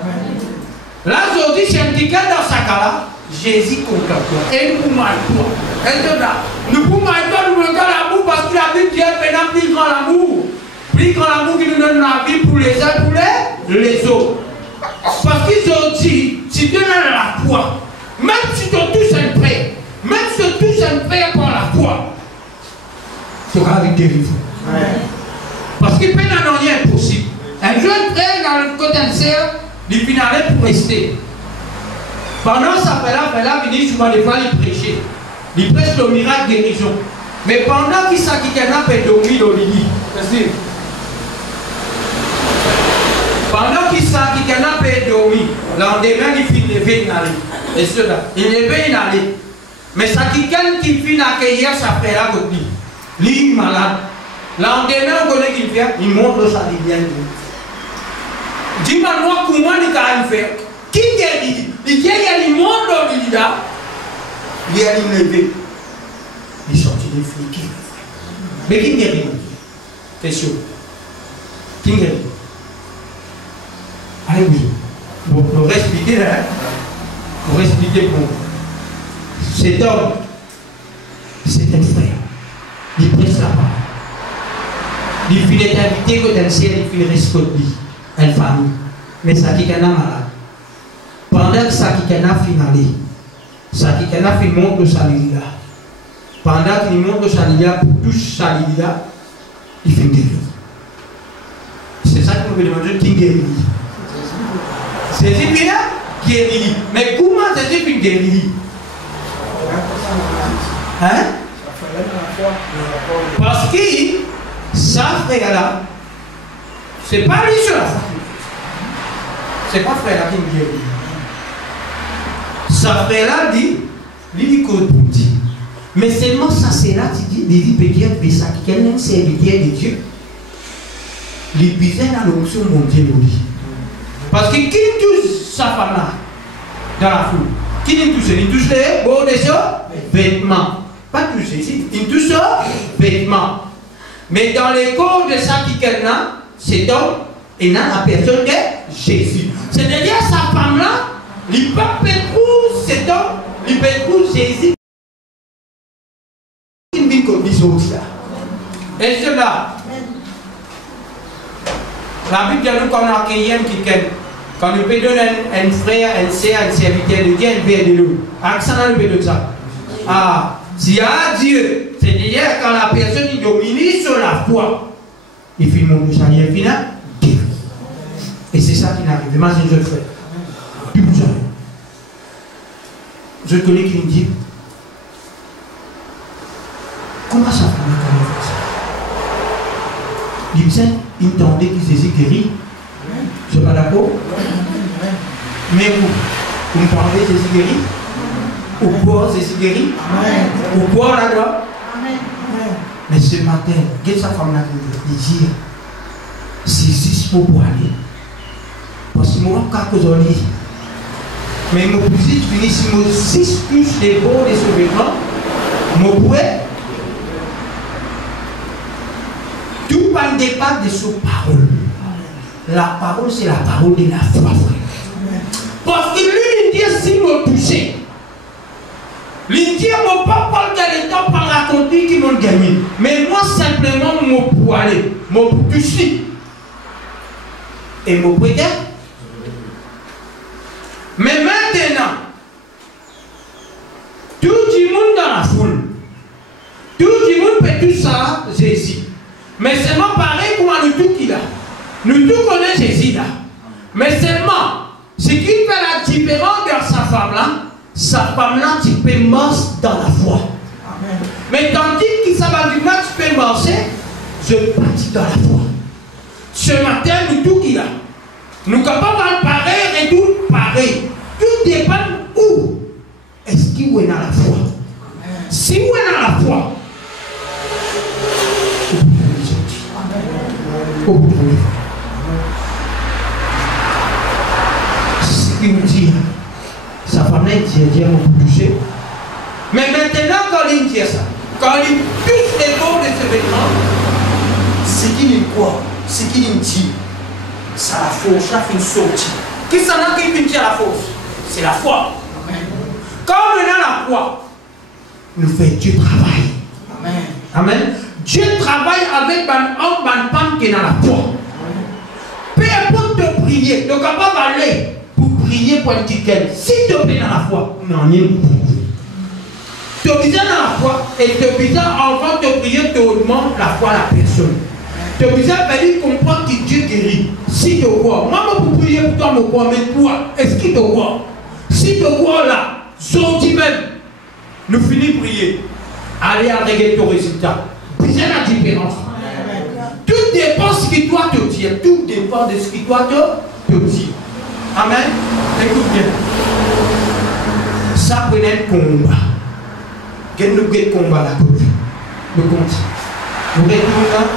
Là, aujourd'hui, c'est un petit cas dans sa cas-là. Jésus contre toi. Et nous pouvons aller toi. Est-ce que là? Nous pouvons aller toi, nous regardons l'amour parce que la Bible dit maintenant plus grand l'amour. Plus grand l'amour qui nous donne la vie pour les uns, pour les autres. Parce qu'ils ont dit, si tu as la foi, même si tu touches un frère, même si tu touches un frère par la foi, tu auras avec des vivants. Parce qu'il peut n'en rien impossible. Un jeune frère dans le côté d'un cerf, il finalait pour rester. Pendant ça, là, il souvent des fois, il prêchait. Il prêche le miracle de guérison. Mais pendant qu'il s'est quitté, il a dormi dans le lit. Pendant qu'il s'est quitté, il a dormi. L'endemain, il finit lever, il allait. Et cela, il levait, il allait. Mais ça, quelqu'un qui finit d'accueillir sa frère là, lui, il est malade. L'endemain, on connaît qu'il vient, il montre sa lumière. Dis-moi, comment il fait? Qui guérit? Il guérit, il monte dans le lit là. Il est levé. Il sortit des flics. Mais qui guérit? Question. Qui guérit? Allez, oui. Bon, pour expliquer là, pour expliquer pour cet homme, c'est un frère. Il presse la parole. Il finit d'inviter que dans le ciel, il finit rescouter une famille. Mais ça qui est malade. Pendant que ça qui est finalé, ça qui est fait montre le salut là. Pendant qu'il montre le salut là, pour toucher le salut là, il fait guérir. C'est ça qu'on veut demander qui guérit. C'est lui là, guérit. Mais comment c'est lui qui guérit? Hein? Parce que ça frère là, c'est pas lui sur la foi. C'est pas frère là qui me guérit. Sa frère là dit, lui dit qu'on dit. Mais seulement ça c'est là, tu dis, il dit peut-être que ça qui est un serviteur de Dieu. Il bisait dans l'onction de mon Dieu. Parce que qui touche sa femme là, dans la foule? Qui lui touche? Il touche les beaux vêtements. Pas toucher ici, il touche les vêtements. Mais dans les corps de ça qui est là, cet homme est dans la personne de Jésus. C'est-à-dire sa femme là, il peut pour cet homme, il peut pour Jésus. Il vit comme des autres là. Et cela, la Bible dit qu'on a quelqu'un qui est. Quand on peut donner un frère, un sœur, un serviteur de Dieu, un père de l'eau. Accent dans le père de ça. Ah, s'il y a Dieu, c'est-à-dire quand la personne est dominée sur la foi, il fait mon Seigneur final, guéri. Et c'est ça qui n'arrive. Moi, c'est je le fais. Plus jamais. Je connais qui me dit, comment ça fait ça? Il me dit, il entendait que Jésus guérit. Je ne suis pas d'accord. Mais vous me parlez de Jésus guéri? Ou quoi Jésus guéri? Ou quoi là-dedans? Mais ce matin, quelle sa femme là qui dit, c'est juste pour aller. Parce que moi, quand je lis, mais mon petit fini, si moi 6 plus les bons des sous-vêtements, mon poète, tout par le départ de sa parole. La parole, c'est la parole de la foi. Parce que lui, il dit si me toucher. Il dit mon papa, quel temps par raconter qui m'ont gagné. Mais moi, simplement, mon poilet, mon toucher. Et mon prêter. Mais maintenant, tout le monde dans la foule, tout le monde peut tout ça, Jésus. Mais seulement pareil comme nous tout qu'il a. Nous tous connaissons Jésus là. Mais seulement, ce qui fait la différence dans sa femme là, tu peux marcher dans la foi. Amen. Mais tandis que ça va du mal, tu peux marcher, je partis dans la foi. Ce matin, nous tous qu'il a. Nous capables de pareil et tout pareil. Tout dépend où est-ce qu'il est dans la foi. Amen. Si vous êtes dans la foi, qui nous dit, sa femme est dit, on touché. Mais maintenant, quand il dit ça, quand il touche les bords de ce vêtement, ce qu'il dit quoi? Ce qu'il dit, ça la force, ça fait une sortie. Qui s'en a qui dit à la force? C'est la foi. Amen. Quand on a la foi, nous fait Dieu travail. Amen. Amen. Dieu travaille avec un homme, une femme qui est dans la foi. Peu importe te prier, tu es capable d'aller pour prier pour un ticket. Si tu es dans la foi, non, il tu es dans la foi et tu es besoin, avant de prier, tu demandes la foi à la personne. Tu es besoin de comprendre que Dieu guérit. Si tu crois, moi, pour prier pour toi, je crois, mais toi, est-ce qu'il te croit? Si tu crois là, sorti même, nous finissons de prier. Allez à régler ton résultat. Bien la différence. Tout dépend de ce qui doit te dire. Tout dépend de ce qui doit te dire. Amen. Écoute bien. Ça prenait un combat. Quel nous guette combat là pour lui? Nous continue. Nous retournons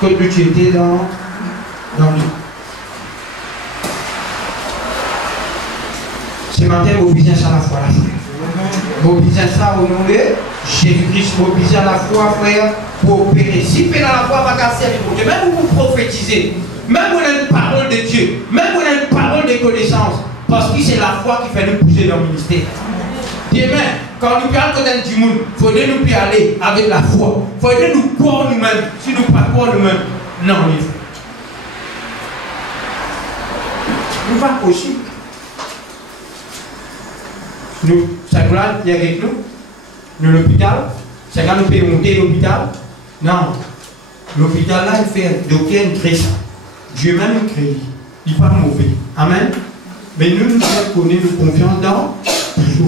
quand tu étais dans lui. Ce matin, mobilisez ça à la foi, la frère. Mobilisez ça au nom de Jésus-Christ. Mobilisez à la foi, frère, pour opérer. Si vous êtes dans la foi, va casser avec vous. Même vous prophétisez, même vous avez une parole de Dieu, même vous avez une parole de connaissance, parce que c'est la foi qui fait nous bouger dans le ministère. Demain, quand nous parlons de du monde, il faudrait nous y aller avec la foi. Il faudrait nous croire nous-mêmes. Si nous ne pas croire nous-mêmes, non, il faut. Nous pas possible. Nous, ça nous l'a dit avec nous, l'hôpital, c'est quand nous pouvons monter l'hôpital. Non, l'hôpital là, il fait un docteur, il crée ça. Dieu même il crée. Il n'est pas mauvais. Amen. Mais nous, nous connaissons nous confiance dans Dieu.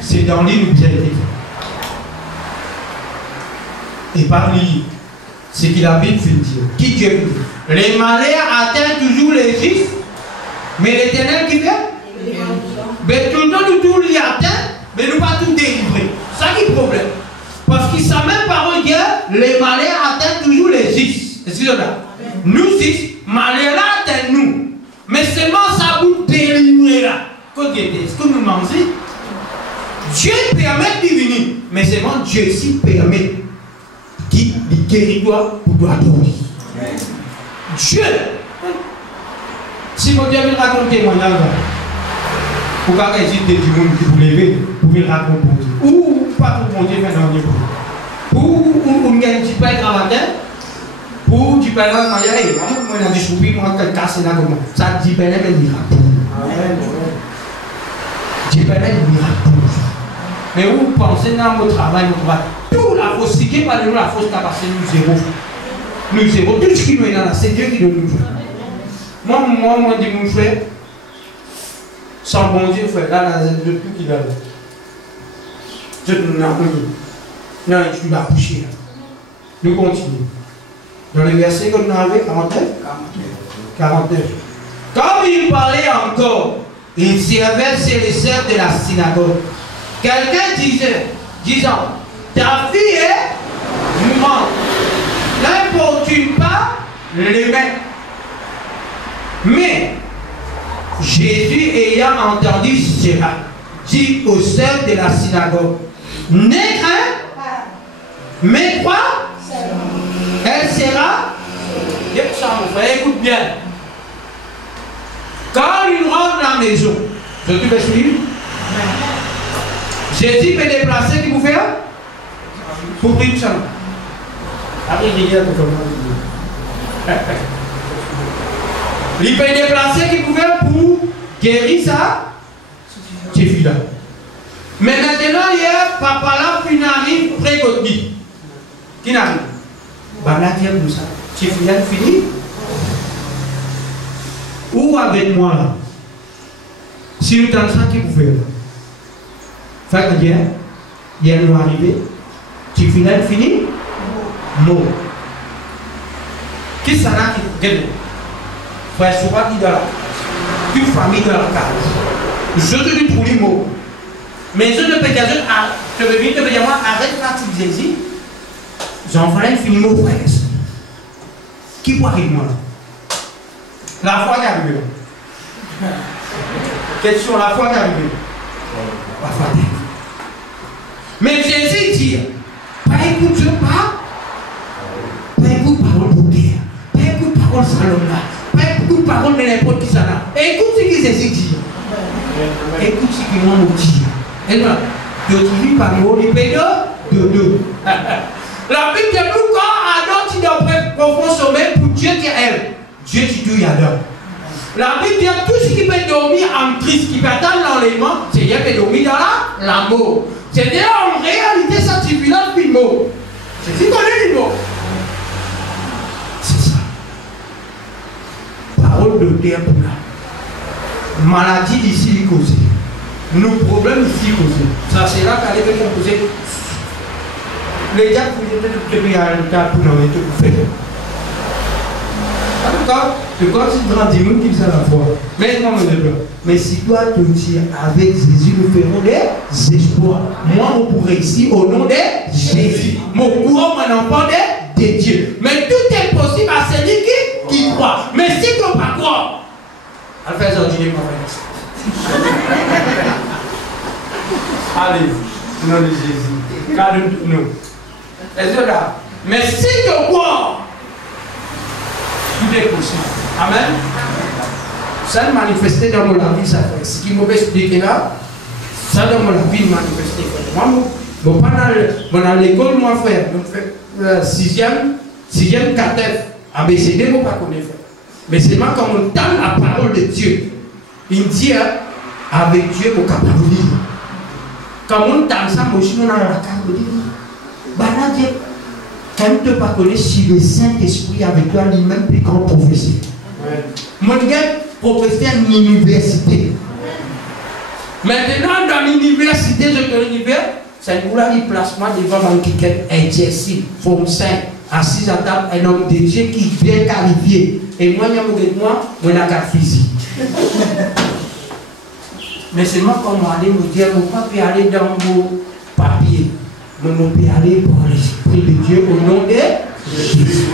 C'est dans lui nous avons été. Et par lui, c'est qu'il a vite fait dire. Qui Dieu dit? Les malheurs atteignent toujours les justes, mais l'Éternel qui vient? Mais tout le temps nous tout l'y atteint, mais nous pas tout délivrer. C'est ça qui est le problème. Parce qu'il sa même parole dit les malheurs atteignent toujours les justes. Excusez-moi. Nous justes, malheurs atteignent nous. Mais seulement ça vous délivrer là. Est-ce que nous mangez? Dieu permet de venir, mais seulement Dieu aussi permet qui guérit toi pour toi adorer. Dieu, si mon Dieu veut raconter mon âme, pour qu'il y ait du monde qui vous lève, vous pouvez raconter. Ou pas pour mon Dieu maintenant, ou on gagne du pain gravatin, ou du pain là, moi j'ai des choupis, moi je casse là comme ça, du pain là, mais miracle. Du pain là, miracle. Mais vous pensez dans votre travail, tout la fausse, qui est pas de nous, la fausse qui a passé nous zéro. Nous zéro, tout ce qui nous est là, c'est Dieu qui nous fait. Moi, je dis mon frère, sans bon Dieu, frère, là, de tout qui va là. Je ne l'ai pas dit. Non, tu l'as couché. Nous continuons. Dans le verset que nous avons, 49. Comme il parlait encore, il servait chez les chefs de la synagogue. Quelqu'un disant, ta fille est mourante, n'importune pas les mains. Mais Jésus ayant entendu cela, dit au chef de la synagogue, n'aie crainte, mais quoi? Elle sera. Écoute bien. Quand il rentre dans la maison, je te vais suivre. Jésus peut déplacer qui vous fait pour prier ça. Après, il dit il peut déplacer qui vous fait pour guérir ça. Tu es là. Mais maintenant, il y a papa là qui n'arrive près de lui. Qui n'arrive? Bah là, tiens pour ça. Tu es fini? Ou avec moi là? Si nous t'en ça qui vous fait là. Fait que Dieu, il nous arrivé. Tu finis fini? Non. Qui ça là qui gagne? Frère, souvent qui dans la case. Une famille dans la case. Je te dis pour les mots. Mais je ne peux pas dire, je veux dire, moi, arrête la petite Jésus. J'en ferai fini mot, frère. Qui voit avec moi là? La foi qui arrive là. Question, la foi est arrivée. La foi est arrivée. Mais Jésus dit, pas écoute Dieu, pas écoute parole pour terre, pas écoute parole Salomon, pas écoute parole de n'importe qui ça là. Écoute ce que Jésus dit. Écoute ce que moi nous dit. Et là, Dieu dit par mot, il paye de. La Bible dit nous quand Adam dit d'après profond sommeil pour Dieu qui est elle. Dieu dit Dieu y adore. La Bible dit tout ce qui peut dormir en Christ, qui peut attendre l'enlèvement, c'est Dieu peut dormir dans l'amour. C'est-à-dire en réalité ça suffit là depuis le mot. C'est ce qu'on est le mot. C'est ça. Parole de terre pour là. Maladie d'ici causée. Nos problèmes ici causés. Ça c'est là qu'elle est composée. Les gars, vous êtes depuis un temps pour nous faire. En tout cas, je considère grand démon qui faisait la foi. Mais si toi te dis avec Jésus, nous ferons des espoirs. Moi, on pourrait ici au nom de Jésus. Mon courant, mon enfant de Dieu. Mais tout est possible à celui qui croit. Mais si tu ne peux pas croire, elle fait ordinaire mon frère. Allez, au nom de Jésus. Calme-nous. Est-ce là? Mais si tu crois, tout est possible. Amen. Ça manifesté dans mon vie, ça fait. Ce qui m'avait expliqué là, ça dans mon vie manifesté. Moi, pendant l'école, moi, frère, je fais 6e catève. ABCD, moi, pas connaître. Mais c'est moi, quand on tend la parole de Dieu, il dit, avec Dieu, mon capable de vivre. Quand on tend ça, moi, je suis dans la carte de vivre. Dieu, quand tu ne pas connaître si le Saint-Esprit avec toi, lui-même, plus grand professeur. Mon gars, professeur à l'université. Maintenant, dans l'université, c'est pour la placement devant quelqu'un exercice, forme 5, assis à table, un homme de Dieu qui est bien qualifié. Et moi, je n'ai qu'à physique. Mais c'est moi, quand je me dire, je ne peux pas aller dans vos papiers. Mais on peut aller pour l'Esprit de Dieu au nom de Jésus.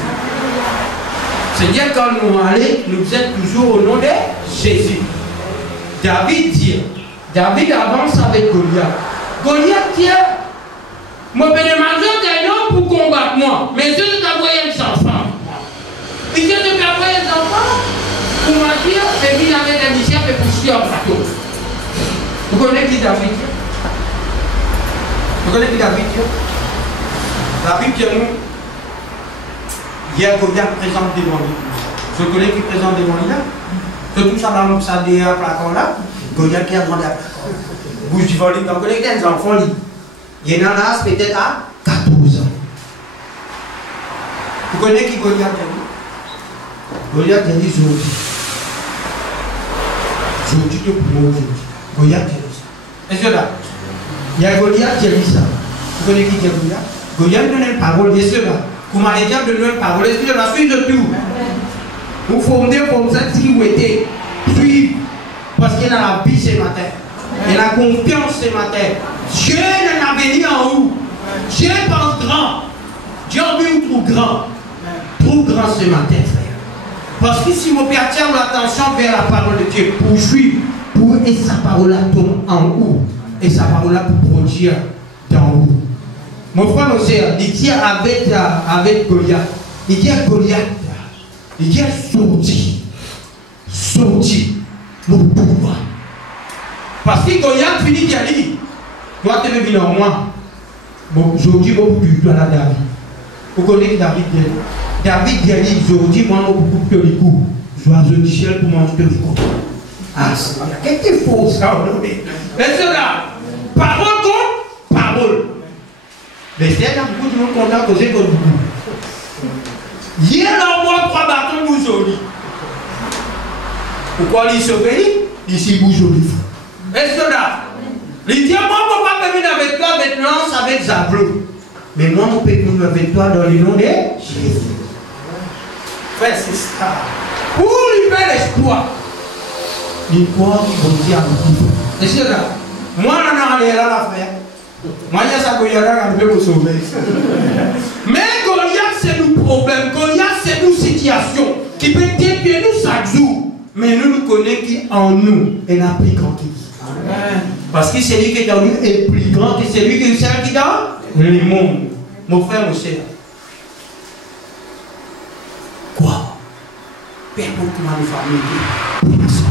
C'est-à-dire quand nous allons, nous êtes toujours au nom de Jésus. David avance avec Goliath. Goliath dit, je vais demander des noms pour combattre moi. Mais Dieu t'a envoyé les enfants. Et Dieu t'a envoyé les enfants pour mentir, et puis il avait des missions et pour suivre un bateau. Vous connaissez qui David? Vous connaissez qui David? David, il y a Goliath présent devant lui. Vous connaissez qui présent devant lui là? Surtout ça dans ça des placons là. Goliath qui a demandé à placon. Bouche du volet, vous connaissez des enfants là. Il y en a peut-être à 14 ans. Vous connaissez qui Goliath a dit? Goliath a dit Zodi. Zodi de pour aujourd'hui. Goliath a dit ça. Est-ce que là? Il y a Goliath qui a dit ça. Vous connaissez qui est Goliath? Goliath donne une parole, bien sûr là. Vous m'avez dit de donner une parole. Est-ce que je la suis de tout? Vous formez comme ça si vous êtes suivre. Parce qu'il y a la vie ce matin. Il y a la confiance ce matin. Dieu n'a pas venu en haut. Dieu pense grand. Dieu a vu trop grand. Trop grand ce matin, frère. Parce que si vous pouvez attirer l'attention vers la parole de Dieu, pour suivre, pour et sa parole tombe en haut. Et sa parole pour produire d'en haut. Mon frère, mon frère, il dit avec Goliath. Il dit à Goliath, il dit sorti, mon pouvoir. Parce que Goliath finit de dire, toi tu veux venir en moi. Bon, aujourd'hui, beaucoup plus à la David. Vous connaissez David dit. David dit, aujourd'hui, moi, beaucoup plus de coups. Joyeux du ciel pour manger de coups. Ah, qu'est-ce qu'il faut ça? Est-ce là? Parole contre parole. Mais c'est là beaucoup de monde qu'on a causé contre vous. Hier, là, moi, 3 bâtons pour aujourd'hui. Pourquoi il s'obéit? Il s'y bouge aujourd'hui. Est-ce que là? Il dit, moi, je ne peux pas venir avec toi maintenant avec Zablo. Mais moi, je peux venir avec toi dans le nom de Jésus. Frère, c'est ça. Pour lui faire l'espoir. Il croit qu'il va dire à beaucoup. Est-ce que là? Moi, je suis là, la frère. Moi, je suis là, je vais sauver. Mais Goliath, c'est nos problèmes. Goliath, c'est nos situations qui peut détruire nous chaque jour. Mais nous connaissons qui en nous est la plus grande qui dit. Parce que celui qui est en nous est plus grand que celui qui est dans le monde. Mon frère, mon cher. Quoi? Peu importe comment les familles disent.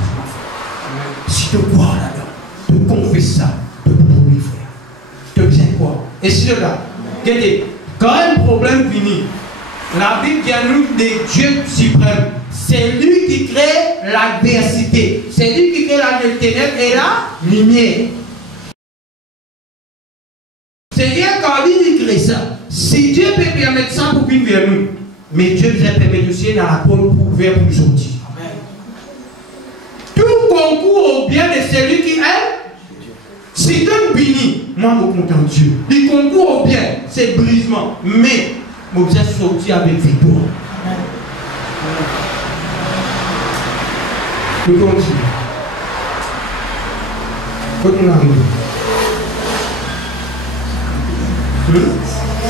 Si tu crois là-dedans, tu confesses ça, tu prouves, frère. Tu bien quoi? Et si là, quand un problème finit, la Bible dit à nous de Dieu suprême. C'est lui qui crée l'adversité. C'est lui qui crée la ténèbre et la lumière. Seigneur, quand il crée ça, si Dieu peut permettre ça pour venir vers nous, mais Dieu nous a permis aussi dans la porte pour ouvrir pour nous sortir. Tout concourt au bien de celui qui est. Si Dieu bénit, moi je suis content de Dieu. Il concourt au bien, c'est brisement. Mais je vais sortir avec victoire. Je continue. Continuons.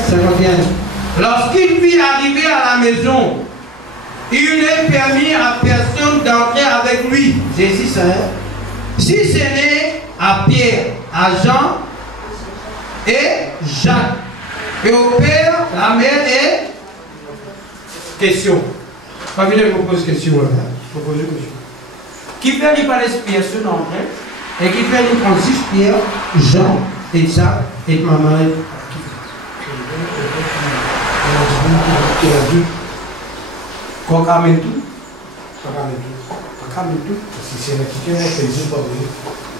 51. Lorsqu'il vit arriver à la maison, il n'est permis à personne d'entrer avec lui. Jésus, ça est. Si ce n'est à Pierre, à Jean et Jacques. Et au Père, la mère est. Question. Pas venir me poser question. Je peux poser une question. Qui fait les personnes d'entrer et qui fait les Francis, Pierre, Jean et Jacques et maman. Quand on amène tout, si c'est la question,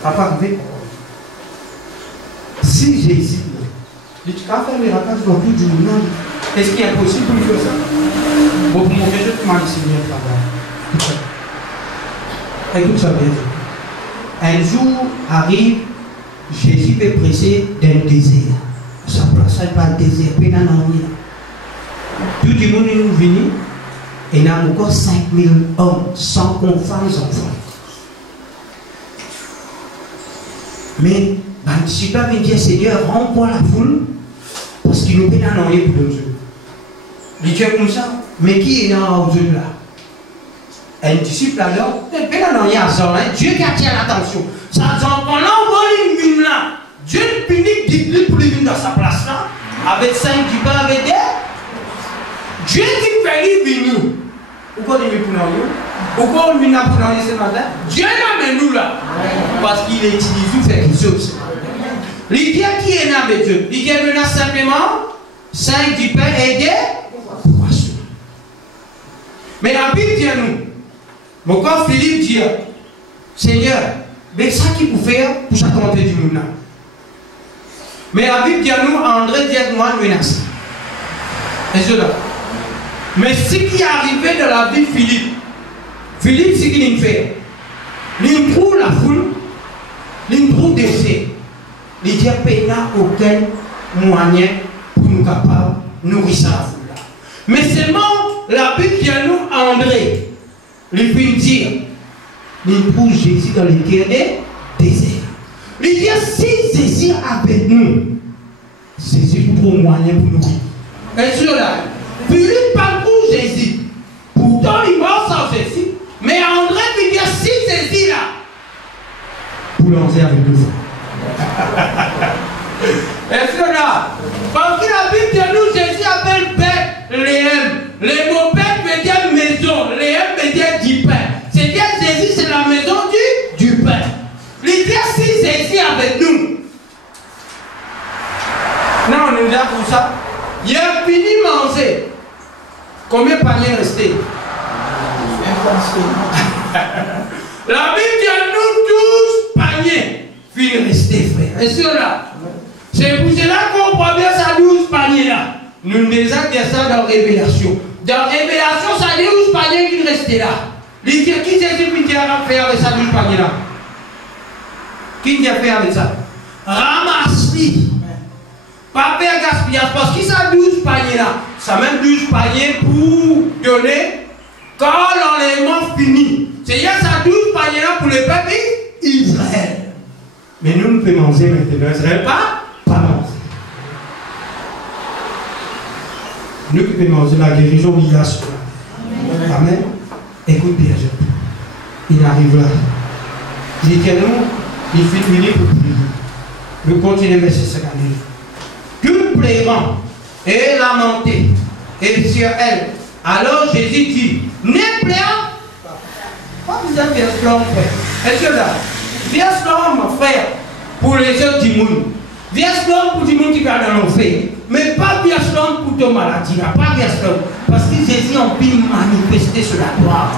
papa, si Jésus, il dit qu'à faire les racailles dans tout du monde, est-ce qu'il est possible de faire ça? Bon, pour montrer tout le monde, Seigneur, là-bas. Écoute ça bien. Un jour arrive, Jésus peut presser dans le désert. Ça place pas le désert, puis dans tout le monde est venu, et il y a encore 5000 hommes, sans femmes et enfants. Mais, je ne suis pas venu dire, Seigneur, rends-moi la foule, parce qu'il nous peut dans pour Dieu. Il dit comme ça, mais qui est dans le Dieu là? Un disciple alors, Dieu qui attire l'attention. Ça dit, on envoie une mine là. Dieu punit dit pour lui dans sa place là, avec 5 qui peuvent avec des. Dieu qui fait lui venir. Pourquoi il est pour nous? Pourquoi il est pour nous ce matin? Dieu l'amène nous là. Parce qu'il utilise tout faire quelque chose. L'idée qui est là avec Dieu, l'idée est simplement 5 qui peuvent aider. Mais la Bible dit à nous. Mon corps Philippe dit, Seigneur, mais ça qui peut faire pour ça compter du monde. Mais la Bible dit à nous, André dit à moi, menace. Et cela. Mais ce qui est arrivé dans la vie de Philippe, ce qu'il fait, il trouve la foule, il trouve des essais. Il dit qu'il n'y a aucun moyen pour nous capables de nourrir la foule. Mais seulement, la Bible dit à nous, André, il peut dire, il trouve Jésus dans le cœur des déserts. Il dit, si Jésus avec nous, Jésus trouve moyen pour nous. Et cela, Philippe parcourt Jésus. Pourtant, il meurt sans Jésus. Mais André peut dire, si Jésus là, pour lancer avec nous. Et cela, parce que la Bible de nous, Jésus appelle Bethléem. Le mot Beth veut dire maison, Léem veut dire du pain. C'est-à-dire Jésus, c'est la maison du pain. L'idée, si Jésus avec nous. Non, on est là pour ça. Il a fini de manger. Combien de paniers restés? La Bible dit à nous 12 paniers. Fini restés, frère. Et cela, c'est pour cela qu'on voit bien ça 12 paniers là. Nous déjà dit ça dans Révélation. Dans Révélation, ça dit 12 paniers qui restaient là. Qui Jésus a fait avec ça 12 paniers là? Qui a fait avec ça? Ramasse-les. Pas faire gaspillage. Parce qu'il a 12 paniers là. Ça même 12 paniers pour donner quand l'enlèvement finit. C'est-à-dire ça 12 paniers là pour le peuple Israël. Mais nous, nous pouvons manger maintenant. Israël pas manger. Nous qui pouvons manger la guérison, l'illation. Amen. Écoute bien, il arrive là. Il dit que nous, il fait venir pour prier. Nous continuons verset 52. Tous plairont et lamenter et sur elle. Alors Jésus dit, ne pleurons pas besoin de verser l'homme, frère. Est-ce que là, verse l'homme, frère, pour les autres du monde. Verse l'homme pour du monde qui va dans l'enfer. Mais pas verse l'homme pour ton maladie. Pas verse l'homme. Parce que Jésus a pu manifester sur la gloire.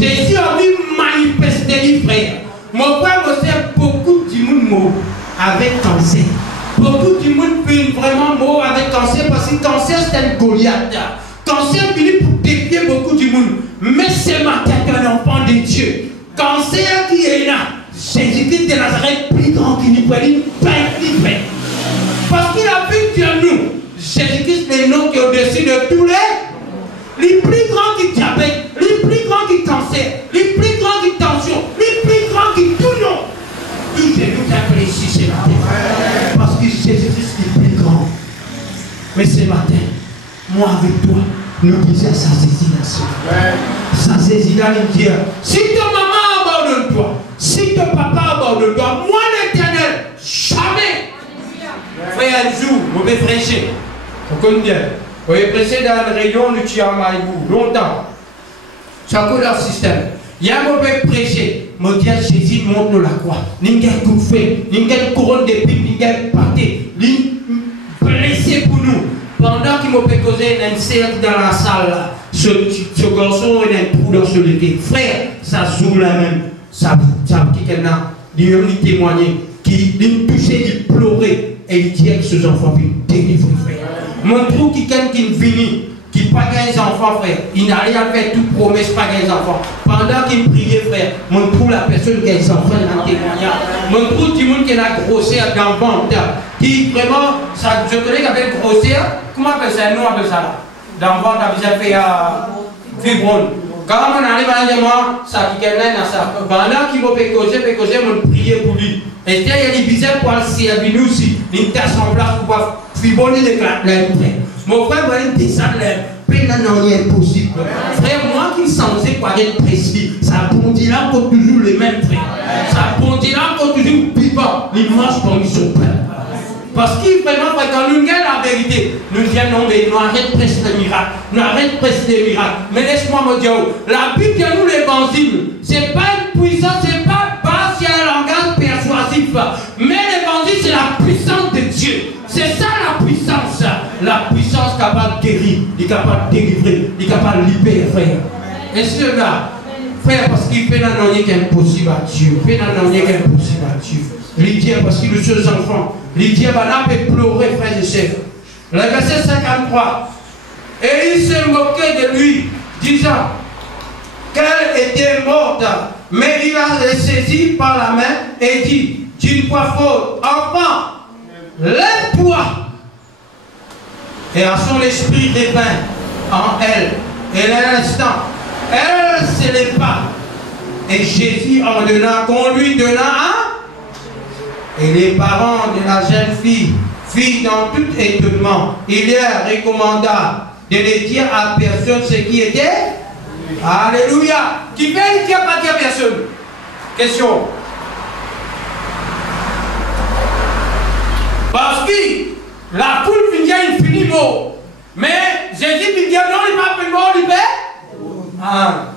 Jésus a pu manifester les frères. Mon frère me sert beaucoup du monde avec cancer. Beaucoup du monde peut vraiment mort avec cancer parce que cancer c'est un Goliath. Cancer finit pour défier beaucoup du monde. Mais ce matin, tu es un enfant de Dieu. Cancer qui est là. Jésus-Christ de Nazareth, plus grand qu'il n'y peut, parce qu'il a vu que nous, Jésus-Christ est le nom qui est au-dessus de tous les plus grands qui diabète, les plus grands qui cancer, les plus grands qui tension, les plus grands qui tout nom. Tout Jésus t'appelle ici ce matin. Parce que Jésus-Christ est plus grand. Mais ce matin, moi avec toi, nous disons ça saisit la soeur. Ça saisit dans les dieux. Si ta maman abandonne toi, si ton papa abandonne toi, moi l'Éternel, jamais. Frère, un jour, vous pouvez prêcher. Vous connaissez bien. Vous pouvez prêcher dans le rayon de Tiamaïbou, longtemps. Ça coûte leur système. Il y a un mauvais prêcher. Me dit Jésus montre la croix. N'ingène coup de feu, n'ingène couronne d'épines, n'ingène pâté, blessé pour nous. Pendant qu'il m'a fait causer un cercle dans la salle, ce garçon est un trou dans ce levier. Frère, ça zoome la même. Ça il a témoigné, qu'il touchait, il pleurait, et il disait que ses enfants viennent délivrer, frère. Mon trou qui vient, qui pas des enfants, frère, il n'a rien fait, toute promesse, pas des enfants. Pendant qu'il priait, frère, mon trou, la personne qui a des enfants, il a témoignage. Mon trou, tout le monde qui a grosseur dans le ventre, qui vraiment, ça, je connais qu'avec grosseur, comment on appelle ça, nous on appelle ça là? Dans le ventre, on a fait fibrone. Quand on arrive à un moment, ça qui est là, ça. Pendant qu'il m'a fait causer, on priait pour lui. Et il y a des bizettes pour le servir nous aussi. Il tasse en place pour pouvoir fibonner les frères. Mon frère va descendre l'air. Peine n'en est possible. Frère, moi qui sensais pour être précis, ça bondira encore toujours les mêmes frères. Ça bondira encore toujours vivant. Les marches comme ils sont prêts. Parce qu'il vraiment, quand nous gagnons la vérité, nous disons non, mais nous arrêtons presque les miracles. Nous arrêtons presque les miracles. Mais laisse-moi me dire, la Bible de nous, l'évangile, ce n'est pas une puissance, ce n'est pas bas sur un langage persuasif. Mais l'évangile, c'est la puissance de Dieu. C'est ça la puissance. La puissance capable de guérir, capable de délivrer, capable de libérer, frère. Et cela, frère, parce qu'il fait n'en rien qu'impossible à Dieu. Il fait n'en rien qu'impossible à Dieu. Lydia, parce qu'il est ses enfants. Lydia va peut pleurer, frères et sœurs. Le verset 53. Et il se moquait de lui, disant qu'elle était morte. Mais il a le saisi par la main et dit, tu ne vois faute, enfant, lève-toi. Et à son esprit dépeint en elle. Et à l'instant, elle se lèva. Et Jésus en donna, qu'on lui donna un. Et les parents de la jeune fille, dans tout étonnement, il leur recommanda de ne dire à personne ce qui était. Alléluia. Qui fait, qui n'a pas dit à personne? Question. Parce que la foule vient finit mot. Mais Jésus dit non, il m'a fait mort, il fait. Ah.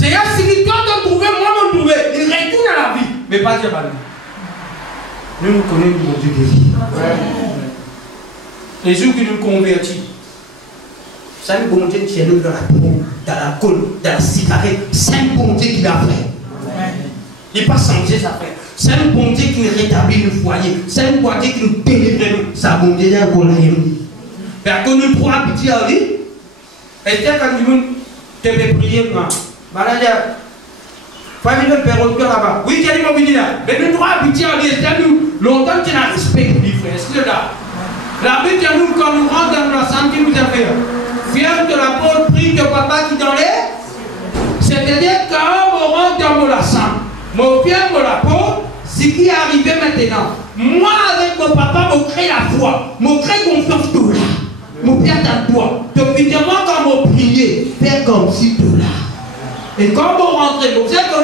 C'est là, si toi te trouver, moi me trouver. Il retourne à la vie. Mais pas dire à lui. Nous connaissons mon Dieu de vie. Les jours qui nous convertis, c'est un bon Dieu qui est nous dans la peau, dans la colle, dans la cigarette. C'est un bon Dieu qui l'a fait. Il n'est pas changé sa frère. C'est un bon Dieu qui nous rétablit le foyer. C'est un bon Dieu qui nous délivre. C'est un bon Dieu qui nous délivre. Parce que nous trois petits à lui, et quand nous te fait prier, famille de Père là-bas. Oui, qui est venir là. Mais nous trois petits à lui, nous longtemps qu'il a respect pour lui, frère. C'est là. La Bible dit nous, quand nous rentrons dans la santé, nous avons fier de la pauvre prie de papa qui dans les. C'est-à-dire quand on rentre dans la santé, mon fier de la pauvre, ce qui est arrivé maintenant. Moi, avec mon papa, je crée la foi, je crée confiance tout là. Je viens dans toi. Depuis moi, quand je priais, fais comme si tout là. Et quand vous rentrez, vous savez qu'on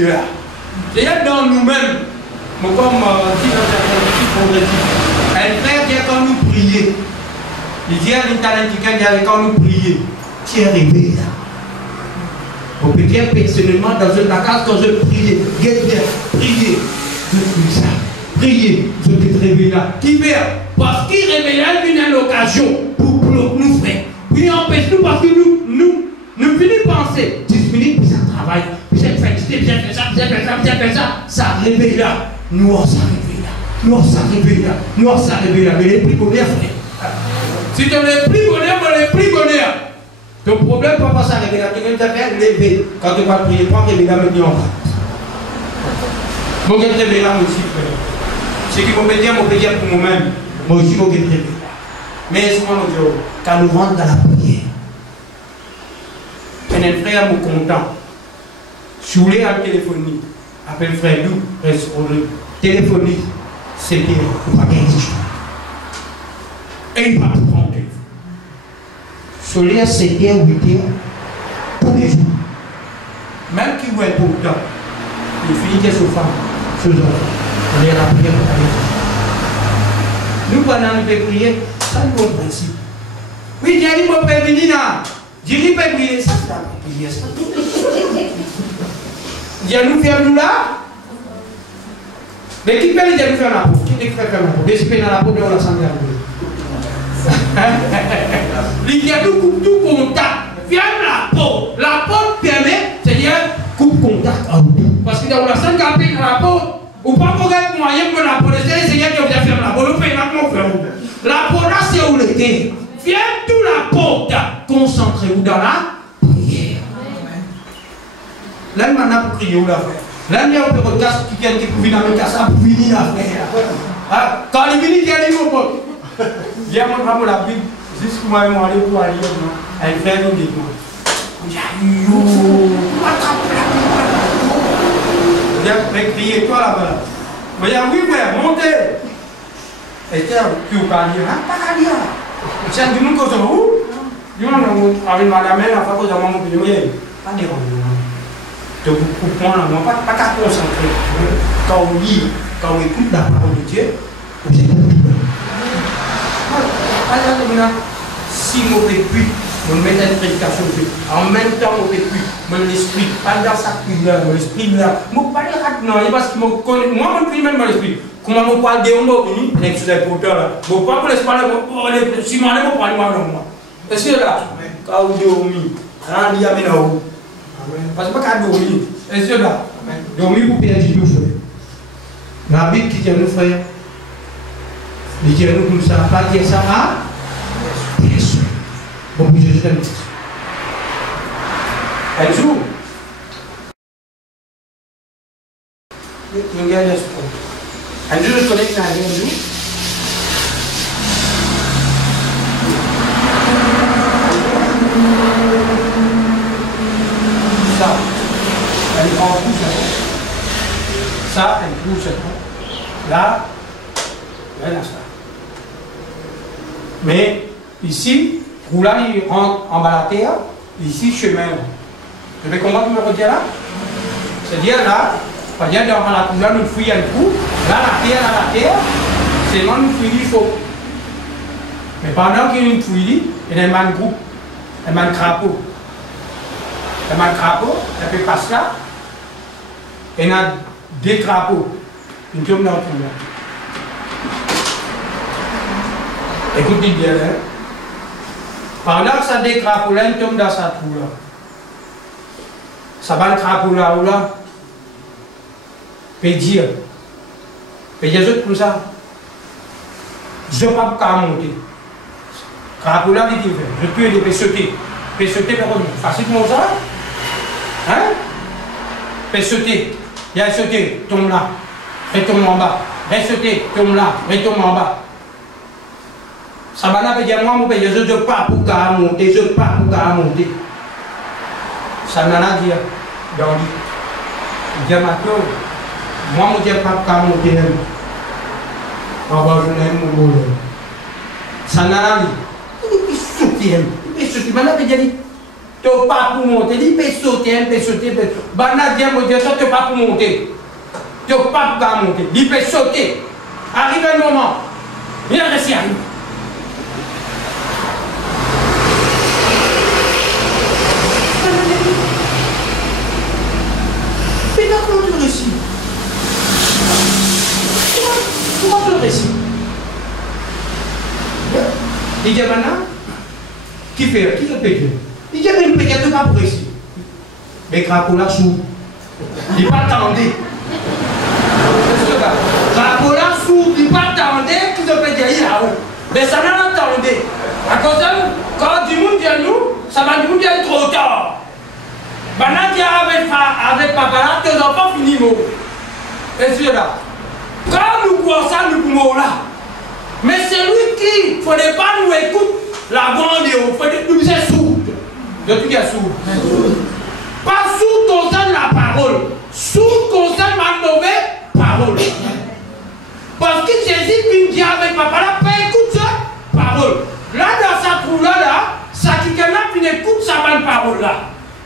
Dieu. C'est dans nous-mêmes. Mais comme dit dans un progressif, un frère dit quand nous prions, il dit à l'Internet quand nous prions, tu es arrivé là. On peut dire personnellement dans une case quand je priais, prier, je prie ça. Prier, je peux te réveiller là. Qui veut? Parce qu'il réveille une occasion pour nous faire. Puis empêche-nous parce que nous finissons penser 10 minutes, puis ça travaille, puis ça fait ça, ça réveille là. Nous on s'arrive là. Mais les prix bonheur, frère. Si tu as les prix bonheur, ton problème ne peut pas s'arriver là. Tu viens de faire lever. Quand tu vas prier, prends les là, me dis en bas. Mon gars, je vais là aussi, frère. Ce qui me dire pour moi-même. Moi aussi, je vais là. Mais laisse-moi me dire, quand nous rentrons dans la prière, un frère me content. Soulé à la téléphonie. Appelle frère nous, reste pour le téléphonie. C'est bien, il ne faut pas gagner d'histoire. Et il va tout prendre. Soulé à 7h, 8h, tous les jours. Même qui voit pour le temps, il finit que ce femme, ce enfant. On est à la prière pour aller. Nous, pendant nous devons prier, ça nous bon principe. Oui, j'ai dit, mon père, venez là. J'ai dit, pas prier, ça, c'est la prière. J'ai nous faire nous là. Mais qui peut nous faire la peau? Qui peut faire la peau? Des dans la peau, on la sent bien. Il y a tout contact. Viens la peau. La peau permet, c'est-à-dire, coupe contact en nous. Parce que dans la sent capée dans la peau, ou pas pour être moyen pour la peau, c'est Seigneur qui vient faire la peau. Nous payons faire. La peau là, c'est où le thé. Viens tout la peau. Concentrez-vous dans la prière. Là, maintenant, pour prier, où la faire? Là, il y a un peu de casse qui vient de venir dans le casse pour venir la faire. Quand il vient, il y a des mots. Viens, mon frère, la Bible, jusqu'à moi, je vais aller pour aller. Elle fait un démon. Viens, crier toi là-bas. Oui, frère, montez. Et tiens, tu vas pas dire, pas qu'à dire. Tiens, dis-nous qu'on se où? Dis-nous, avec madame, la fois que j'ai mon pays, pas de de vous comprendre, non, pas qu'à concentrer. Quand on lit, quand on écoute la parole de Dieu, vous êtes si mauvais but, on met une prédication de Dieu. En même temps, on fait plus. Mon esprit, pas dans sa prière, mon esprit là. Moi, pas les rats, non, parce que moi, mon esprit, même mon esprit. Comment on parle de moi, on est sur les porteurs là. Bon, pas pour les parler, si moi, on parle moi, non. Est-ce que là, quand on dit au mi, on dit à Ménao. Parce que pas qu'à dormir. Est-ce que là, dormir pour perdre du tout, frère. La Bible qui tient nous, frère. Il dit nous comme ça, pas dire ça à personne. Bon, puis je t'aime. Un jour, je regarde un jour, je connais un jour. Ça, elle prend tout ça. Ça, elle pousse ça. Là, elle a ça. Mais ici, roulant, il rentre en bas la terre, ici, chemin. Vous avez compris ce que je veux dire là? C'est-à-dire là, c'est-à-dire dans la couleur, nous fouillons un coup, là, la terre, c'est là nous fouillons, il faut. Mais pendant qu'il y a une fouille, il y a un groupe, il y a un crapaud. Il y a un crapaud, il peut passer là, et il y a deux crapauds, une tombe dans le trou là. Écoutez bien, hein. Pendant que ça décrapaud là, il tombe dans sa trou là. Ça va le crapaud là ou là. Peut dire. Peut dire comme ça. Je ne peux pas monter. Crapaud là, il dit, je peux aller, peut sauter. Peut sauter, peut revenir. Facilement ça. Hein? Peut sauter. Il a sauté, tombe là. Retombe en bas. Reste sauter, tombe là. Retombe en bas. Ça va là, dire moi, je ne peux pas pour monter, je ne peux pas pour monter. Ça n'a pas dit dans le lit. Je dis maintenant, moi, je ne peux pas monter. Je n'aime pas. Ça n'a pas dit. Il sauter, maintenant, je dis. Tu n'as pas pour monter. Il peut sauter. Banal dit, mon Dieu, tu n'as pas pour monter. Tu n'as pas pour monter. Il peut sauter. Arrive un moment. Viens rester arrive. Mais comment tu réussis? Comment tu réussis? Il dit maintenant, qui fait? Qui le paye? Il dit mais il ne paye pas pour réussir. Mais Cracola sous. Il pas attendé. Cracola sous, il pas attendé qu'il se paye là-haut. Mais ça n'a pas attendé. À cause de quand du monde vient nous, ça va du monde vient trop tard. Maintenant, tu avec papa là, tes enfants finissent mot. Et c'est là. Quand nous croyons ça, nous pouvons là. Mais c'est lui qui, il ne faudrait pas nous écouter la bande, il faudrait nous faire sourd. De tout est sourd. Pas sourd concerne la parole. Sourd concerne ma mauvaise parole. Parce que Jésus vient dire avec papa là, pas écoute sa parole. Là, dans sa trou là, ça qui qui n'écoute sa bonne parole là.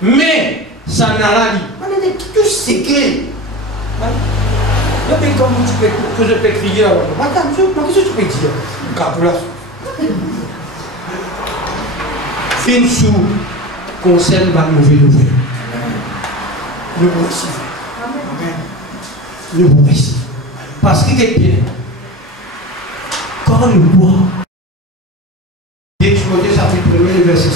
Mais, ça n'a pas dit. On est tout secret. Comment tu peux crier? Qu'est-ce que tu peux dire? Fin sous concerne ma mauvaise nouvelle. Le voici. Le voici. Parce qu'il est bien. Quand le bois. Timothée chapitre 1, verset 6.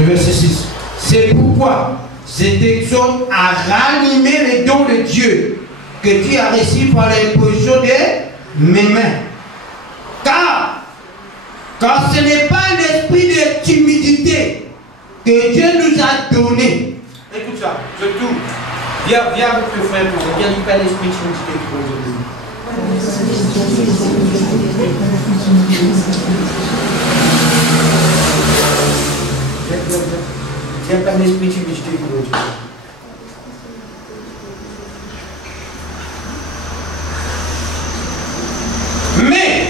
Le verset 6. C'est pourquoi je t'exhorte à ranimer les dons de Dieu que tu as reçus par l'imposition de mes mains. Car ce n'est pas un esprit de timidité que Dieu nous a donné. Écoute ça, je tourne. Viens avec le frère pour viens lui faire l'esprit de timidité pour aujourd'hui. Viens faire l'esprit de timidité pour aujourd'hui. Mais,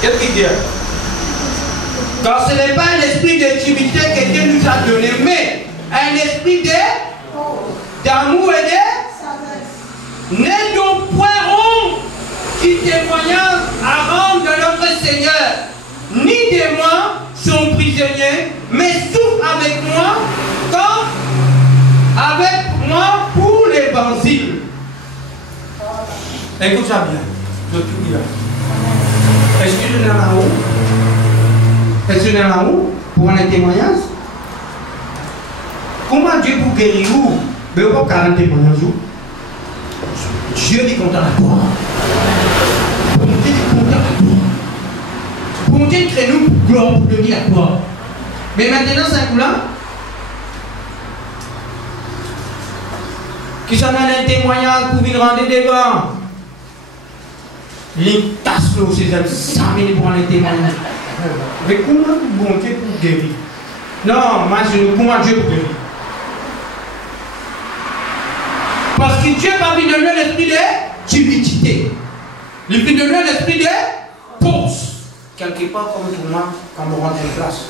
qu'est-ce qu'il dit? Car ce n'est pas un esprit de timidité que Dieu nous a donné, mais un esprit d'amour et de n'est donc point honte qui témoignage à rendre de notre Seigneur, ni de moi, son prisonnier, mais souffre avec moi, quand avec moi pour l'évangile. Écoute ça bien, je tout dis là. Est-ce que je n'ai là-haut? Est-ce que je n'ai là-haut pour un témoignage? Comment Dieu pour guérir vous? Mais vous pas 40 témoignages. Dieu dit content à toi. Dieu dit content à toi. Pour Dieu crée nous pour gloire, pour devenir à toi. Mais maintenant, c'est un coup là. Qui s'en a un témoignage pour venir rendre devant. Il tasse le ses amis, 100 000 pour un témoignage. Mais comment bon Dieu pour guérir? Non, moi je comment Dieu pour guérir? Parce que Dieu va lui donner l'esprit de timidité. Il lui donner l'esprit de pause. Quelque part comme pour moi, quand on rentre en classe.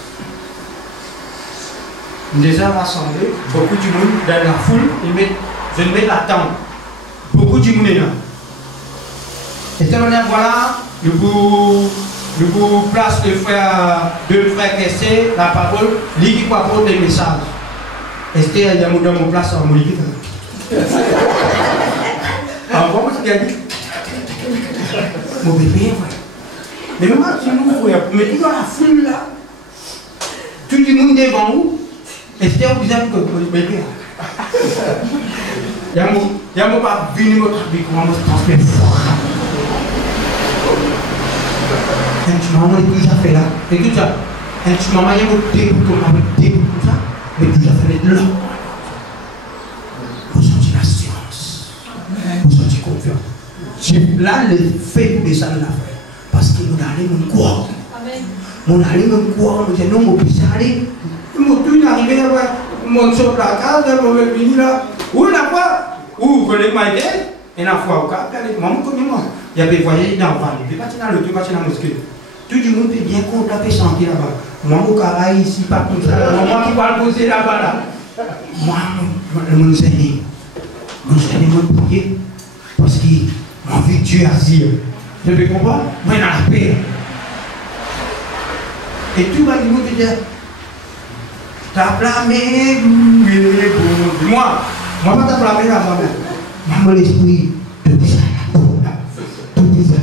Déjà rassemblés, beaucoup de monde dans la foule, je mets la tente. Beaucoup de monde est là. Et cette manière, voilà, je vous place deux frères Kessé, la parole, lui qui apporte des messages. Esther, il y a mon place en Molique. Avant, moi, je dis, mon bébé, mais moi, si nous, mais tu vois la foule là, tout le monde devant vous, Esther, vous avez que mon bébé. Il y a mon pas venu me travailler, comment me transmettre fort. Un petit maman est toujours fait là. Et tout ça. Un petit maman est monté pour tout ça. Mais toujours fait là. Vous sentez la silence. Vous sentez confiance. Là, le fait de ça, l'a fait. Parce que nous allons nous croire. Nous allons nous croire. Nous allons nous aller. Nous allons arriver là-bas. Mon sur la case, on va venir là. Où là-bas? Ou, vous connaissez ma idée, et la fois, vous avez moi, il y a des voyages dans le vallée, il y a des partir dans le tout, partir dans la mosquée. Tout le monde peut bien compter, peut sentir là-bas. Moi, mon carré ici, pas comme ça. Moi qui parle poser là-bas, là. Moi, mon Seigneur, me prier, parce que mon vie, Dieu a dit. Je peux comprendre? Moi, dans la paix. Et tout va dire, t'as blâmé, moi, pas t'as blâmé là-bas. Maman, l'esprit, tout ça, tout ça.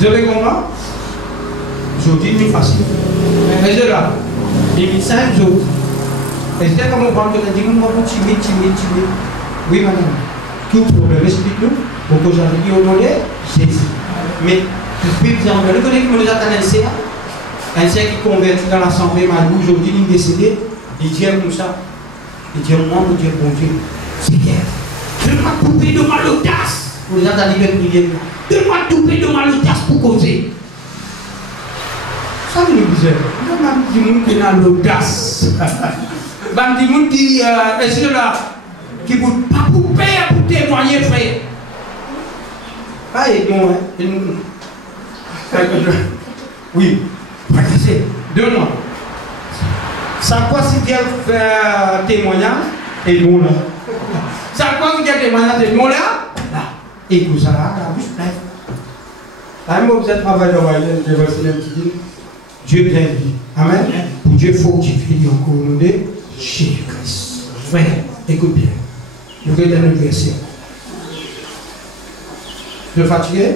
Je vais comprendre? Je dis, c'est facile. Mais je là, les médecins, je dis, et c'est comme on parle de la dit, moi, timide. Oui, madame, tout problème, explique-nous. Pour que j'avais dit au nom de Jésus. Mais, je peux dire, le collègue qui me l'a annoncé, un chien qui convertit dans l'assemblée, Malou, aujourd'hui, il est décédé, il dit comme ça. Il dit, moi, mon Dieu, bon Dieu, Seigneur, donne-moi couper de mal l'audace. Pour les gens d'arriver à prier, donne-moi couper de mal l'audace pour causer. Ça, c'est une bizarre. Il y a des gens qui ont l'audace. Il y a des gens qui, est-ce que là, qui ne vont pas couper pour témoigner, frère. Ah, et bon, oui, fracasser. Donne-moi. Ça quoi si Dieu fait témoignage et bon là. Ça quoi si Dieu témoignage et bon là. Là. Et tout ça là, la bouche pleine. Là, moi, vous êtes travaillé dans la vie, je vais essayer de dire Dieu bien dit. Amen. Pour Dieu fortifier encore au nom de Jésus-Christ. Frère, écoute bien. Je vais donner un verset. Tu es fatigué?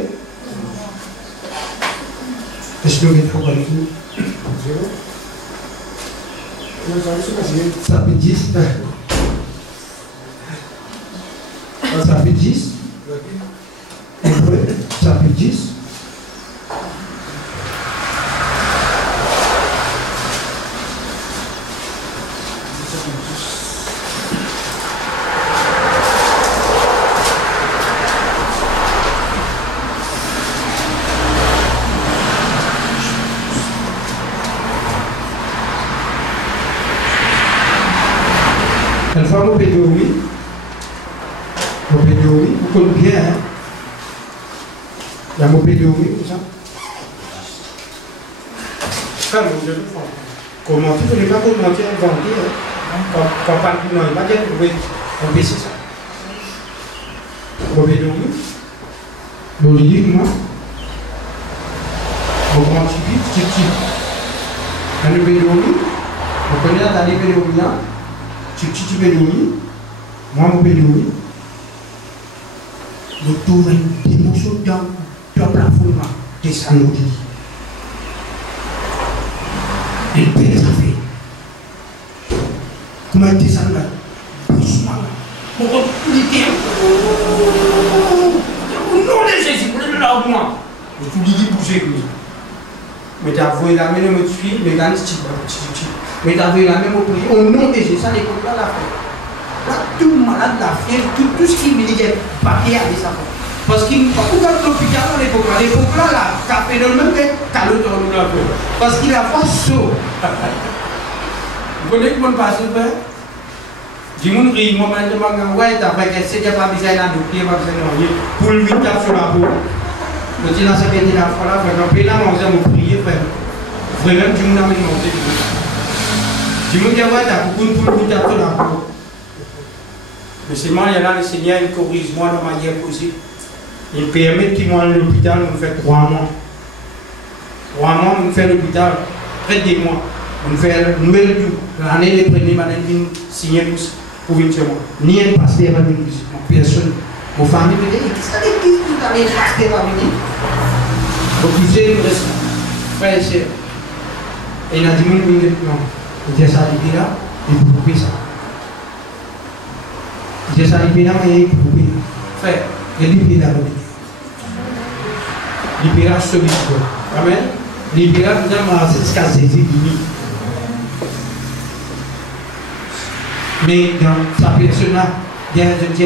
Est-ce que vous êtes trop avec nous? Ça fait 10. Ça fait 10. Ça fait 10. Une fois, mon pédouille, vous connaissez bien, hein? Il y a mon pédouille, tout ça. Comment tu ne peux pas commenter un vendier, hein? Quand on parle de non, il va dire que on baisse ça. Mon pédouille, vous dites, moi, vous comment tu dis, un pédouille, vous connaissez la pédouille, tu pédouille, moi mon pédouille, nous trouvons des morceaux dans le plafond, des salons. Et le père ça fait. Comment il descend là? Doucement. Pour compliquer. Au nom de Jésus, vous êtes là au moins. Et tout dit bouger comme ça. Mais tu as voué la main, me tuer, mais dans le style. Mais tu as vu la même opinion. Au nom de Jésus, ça l'écoute là la fait. Là, tout malade, la fièvre, tout ce qui me dit, papier à ça. Parce qu'il n'y a pas d'hôpital à l'époque. À l'époque là, la café dans le même qu'à l'autre là. Parce qu'il a pas chaud. Vous connaissez comment passer, frère? Je me dis, moi, je me dis, ouais, t'as fait que c'est pas besoin d'un docteur, pas besoin d'un pour le 8 sur la peau. Je dis, là, c'est bien dit la fois là, frère. Mais là, on va prier, frère. Vraiment, je me dis, je me dis, ouais, t'as beaucoup pour le 8 sur la peau. Mais seulement, il y a là, le Seigneur, il corrige moi de manière possible. Il permet qu'il m'aille à l'hôpital, on fait 3 mois. 3 mois, on fait l'hôpital, près de 2 mois. On fait une nouvelle tour. L'année des premiers, on signé pour venir chez moi. Ni un pasteur va venir, personne. Mon famille me dit, qu'est-ce que l'église tout à l'heure, pasteur va venir? Donc, tu sais, frère et sœur. Et il a dit, non. Il dit, ça, il dit là, il faut couper ça. Il dit, ça, il dit là, mais il faut couper. Frère, il dit, là, libéral solide. Amen. Libéral, finalement, c'est ce qu'a saisi. Mais dans sa personne là, il y a des gens qui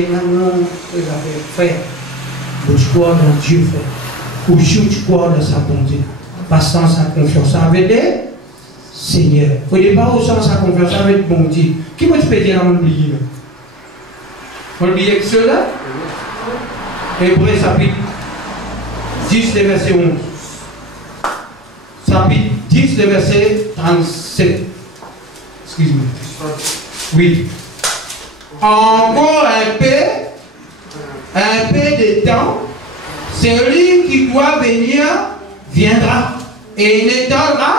frère, tu crois dans Dieu, frère. Ou si tu crois dans sa bonté, passant sa confiance avec les Seigneur. Il ne faut pas aussi sa confiance avec bon Dieu. Qui peut te péter dans mon oublié? On dit Exode, Hébreu chapitre 10, le verset 11. Chapitre 10, le verset 37. Excuse-moi. Oui. Encore un peu de temps, celui qui doit venir viendra. Et il n'étendra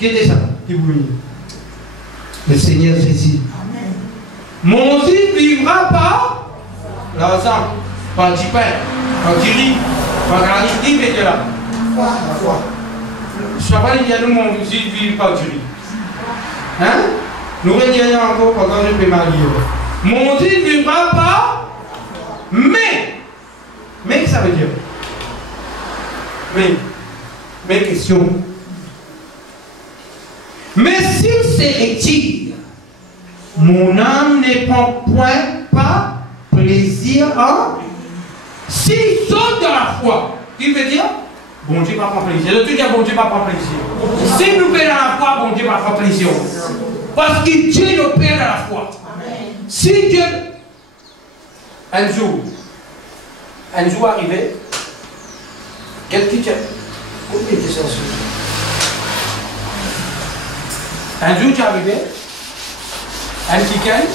que de ça. Le Seigneur Jésus. Mon fils vivra par l'argent, par du pain, par du riz, par la riz qui est là. Je ne sais pas si mon fils vit par du riz. Hein? Nous regardons encore quand je peux marier. Mon fils vivra par. Mais ça veut dire. Mais question. Mais s'il se retire, mon âme ne prend point pas plaisir en. S'il saute dans la foi, qui veut dire bon Dieu va prendre plaisir. Le truc est bon Dieu va prendre plaisir. Si nous payons dans la foi, bon Dieu va prendre plaisir. Parce que Dieu nous paie dans la foi. Si Dieu. Un jour arrivé, quelqu'un qui était censé. Un jour, tu es arrivé, un week-end,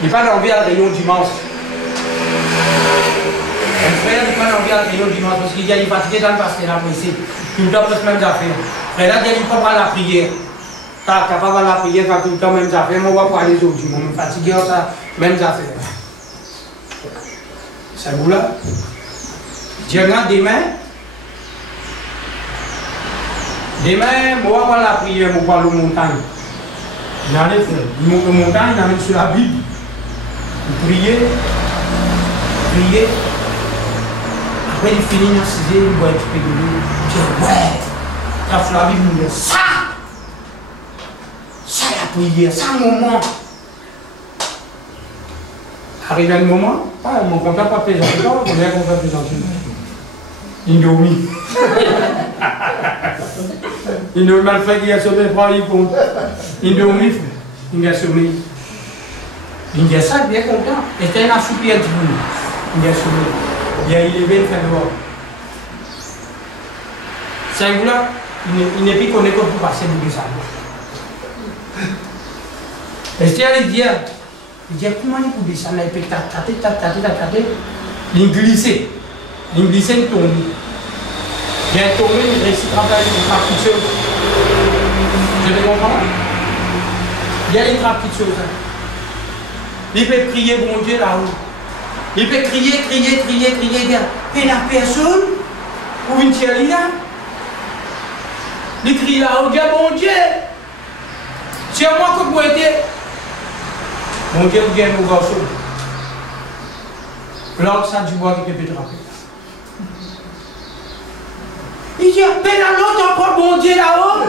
il n'a pas envie à la réunion dimanche. Un frère n'a pas envie à la réunion dimanche parce qu'il est fatigué dans le passé, il a pressé. Tout le temps, presque même affaires. Frère, là, il dit pas la prière. Tu n'as pas la prière, tu as tout le temps même affaires. Moi, on va pas aller aux dimanches. Je suis fatigué, ça, même affaires. C'est vous là. Dieu regarde demain, on va voir la prière, on va voir la montagne. Il y a les frères. Il monte la montagne, il amène sur la Bible. Vous priez. Après, il finit dans 6 heures, il boit un petit peu de l'eau. Il dit, ouais, tu as sur la Bible, il dit, ça, la prière, ça, un moment. Arrive un moment, mon comptable pas plaisanté, on est un comptable plaisanté. Il dormit. Il nous mal fait qu'il a sauvé, prend les comptes. Il dormit, il a sauvé. Il dit ça, bien content. Et c'était un assoupi à petit bout. Il a sauvé. Il a élevé, il fait dehors. C'est là, il n'est plus connu pour passer du ça. Et c'est à lui dire. Il dit comment il peut descendre, il peut tâter. Il glissait, il tombe. Il est tombé, il réussit à travailler, il trappe toute chose. Je vais comprendre. Il trappe toute chose. Il peut prier, bon Dieu, là-haut. Il peut crier, bien. Et la personne, ou une tiers là, il crie là-haut, dit bon Dieu, c'est moi que vous êtes. Mon Dieu, vous gagnez mon garçon. L'autre, ça, du bois qui peut te rappeler. Il dit, mais la l'autre encore, bon Dieu, là-haut.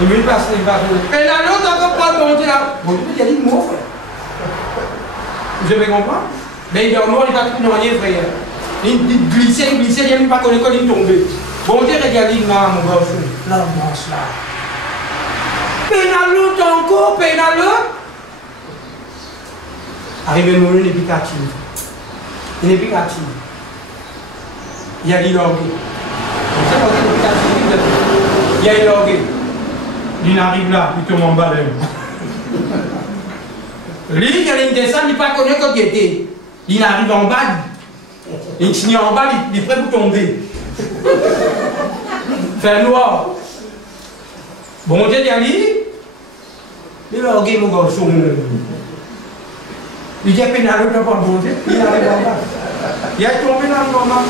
Il me passe, il va dire, mais la l'autre encore, bon Dieu, là-haut. Bon Dieu, il a dit, mon frère. Vous avez compris? Mais il est en noir, il va tout noyer, frère. Il glissait, il n'y a même pas qu'on est tombé. Bon Dieu, regardez, là, mon garçon. Là, mange là. Pénaloute encore, pénaloute. Arrivé le moment, il n'est plus captif. Il n'est plus captif. Il y a l'ilorgué. Il y a l'ilorgué. Il arrive là, il tombe en bas. Lui, il descend, il n'est pas connu quand il était. Il arrive en bas. Il finit en bas, il est prêt pour tomber. Fait noir. Bon Dieu, il a dit, il a regardé mon garçon. Il dit, pénal, il n'a pas bon Dieu. Il arrive en bas. Il est tombé dans le moment.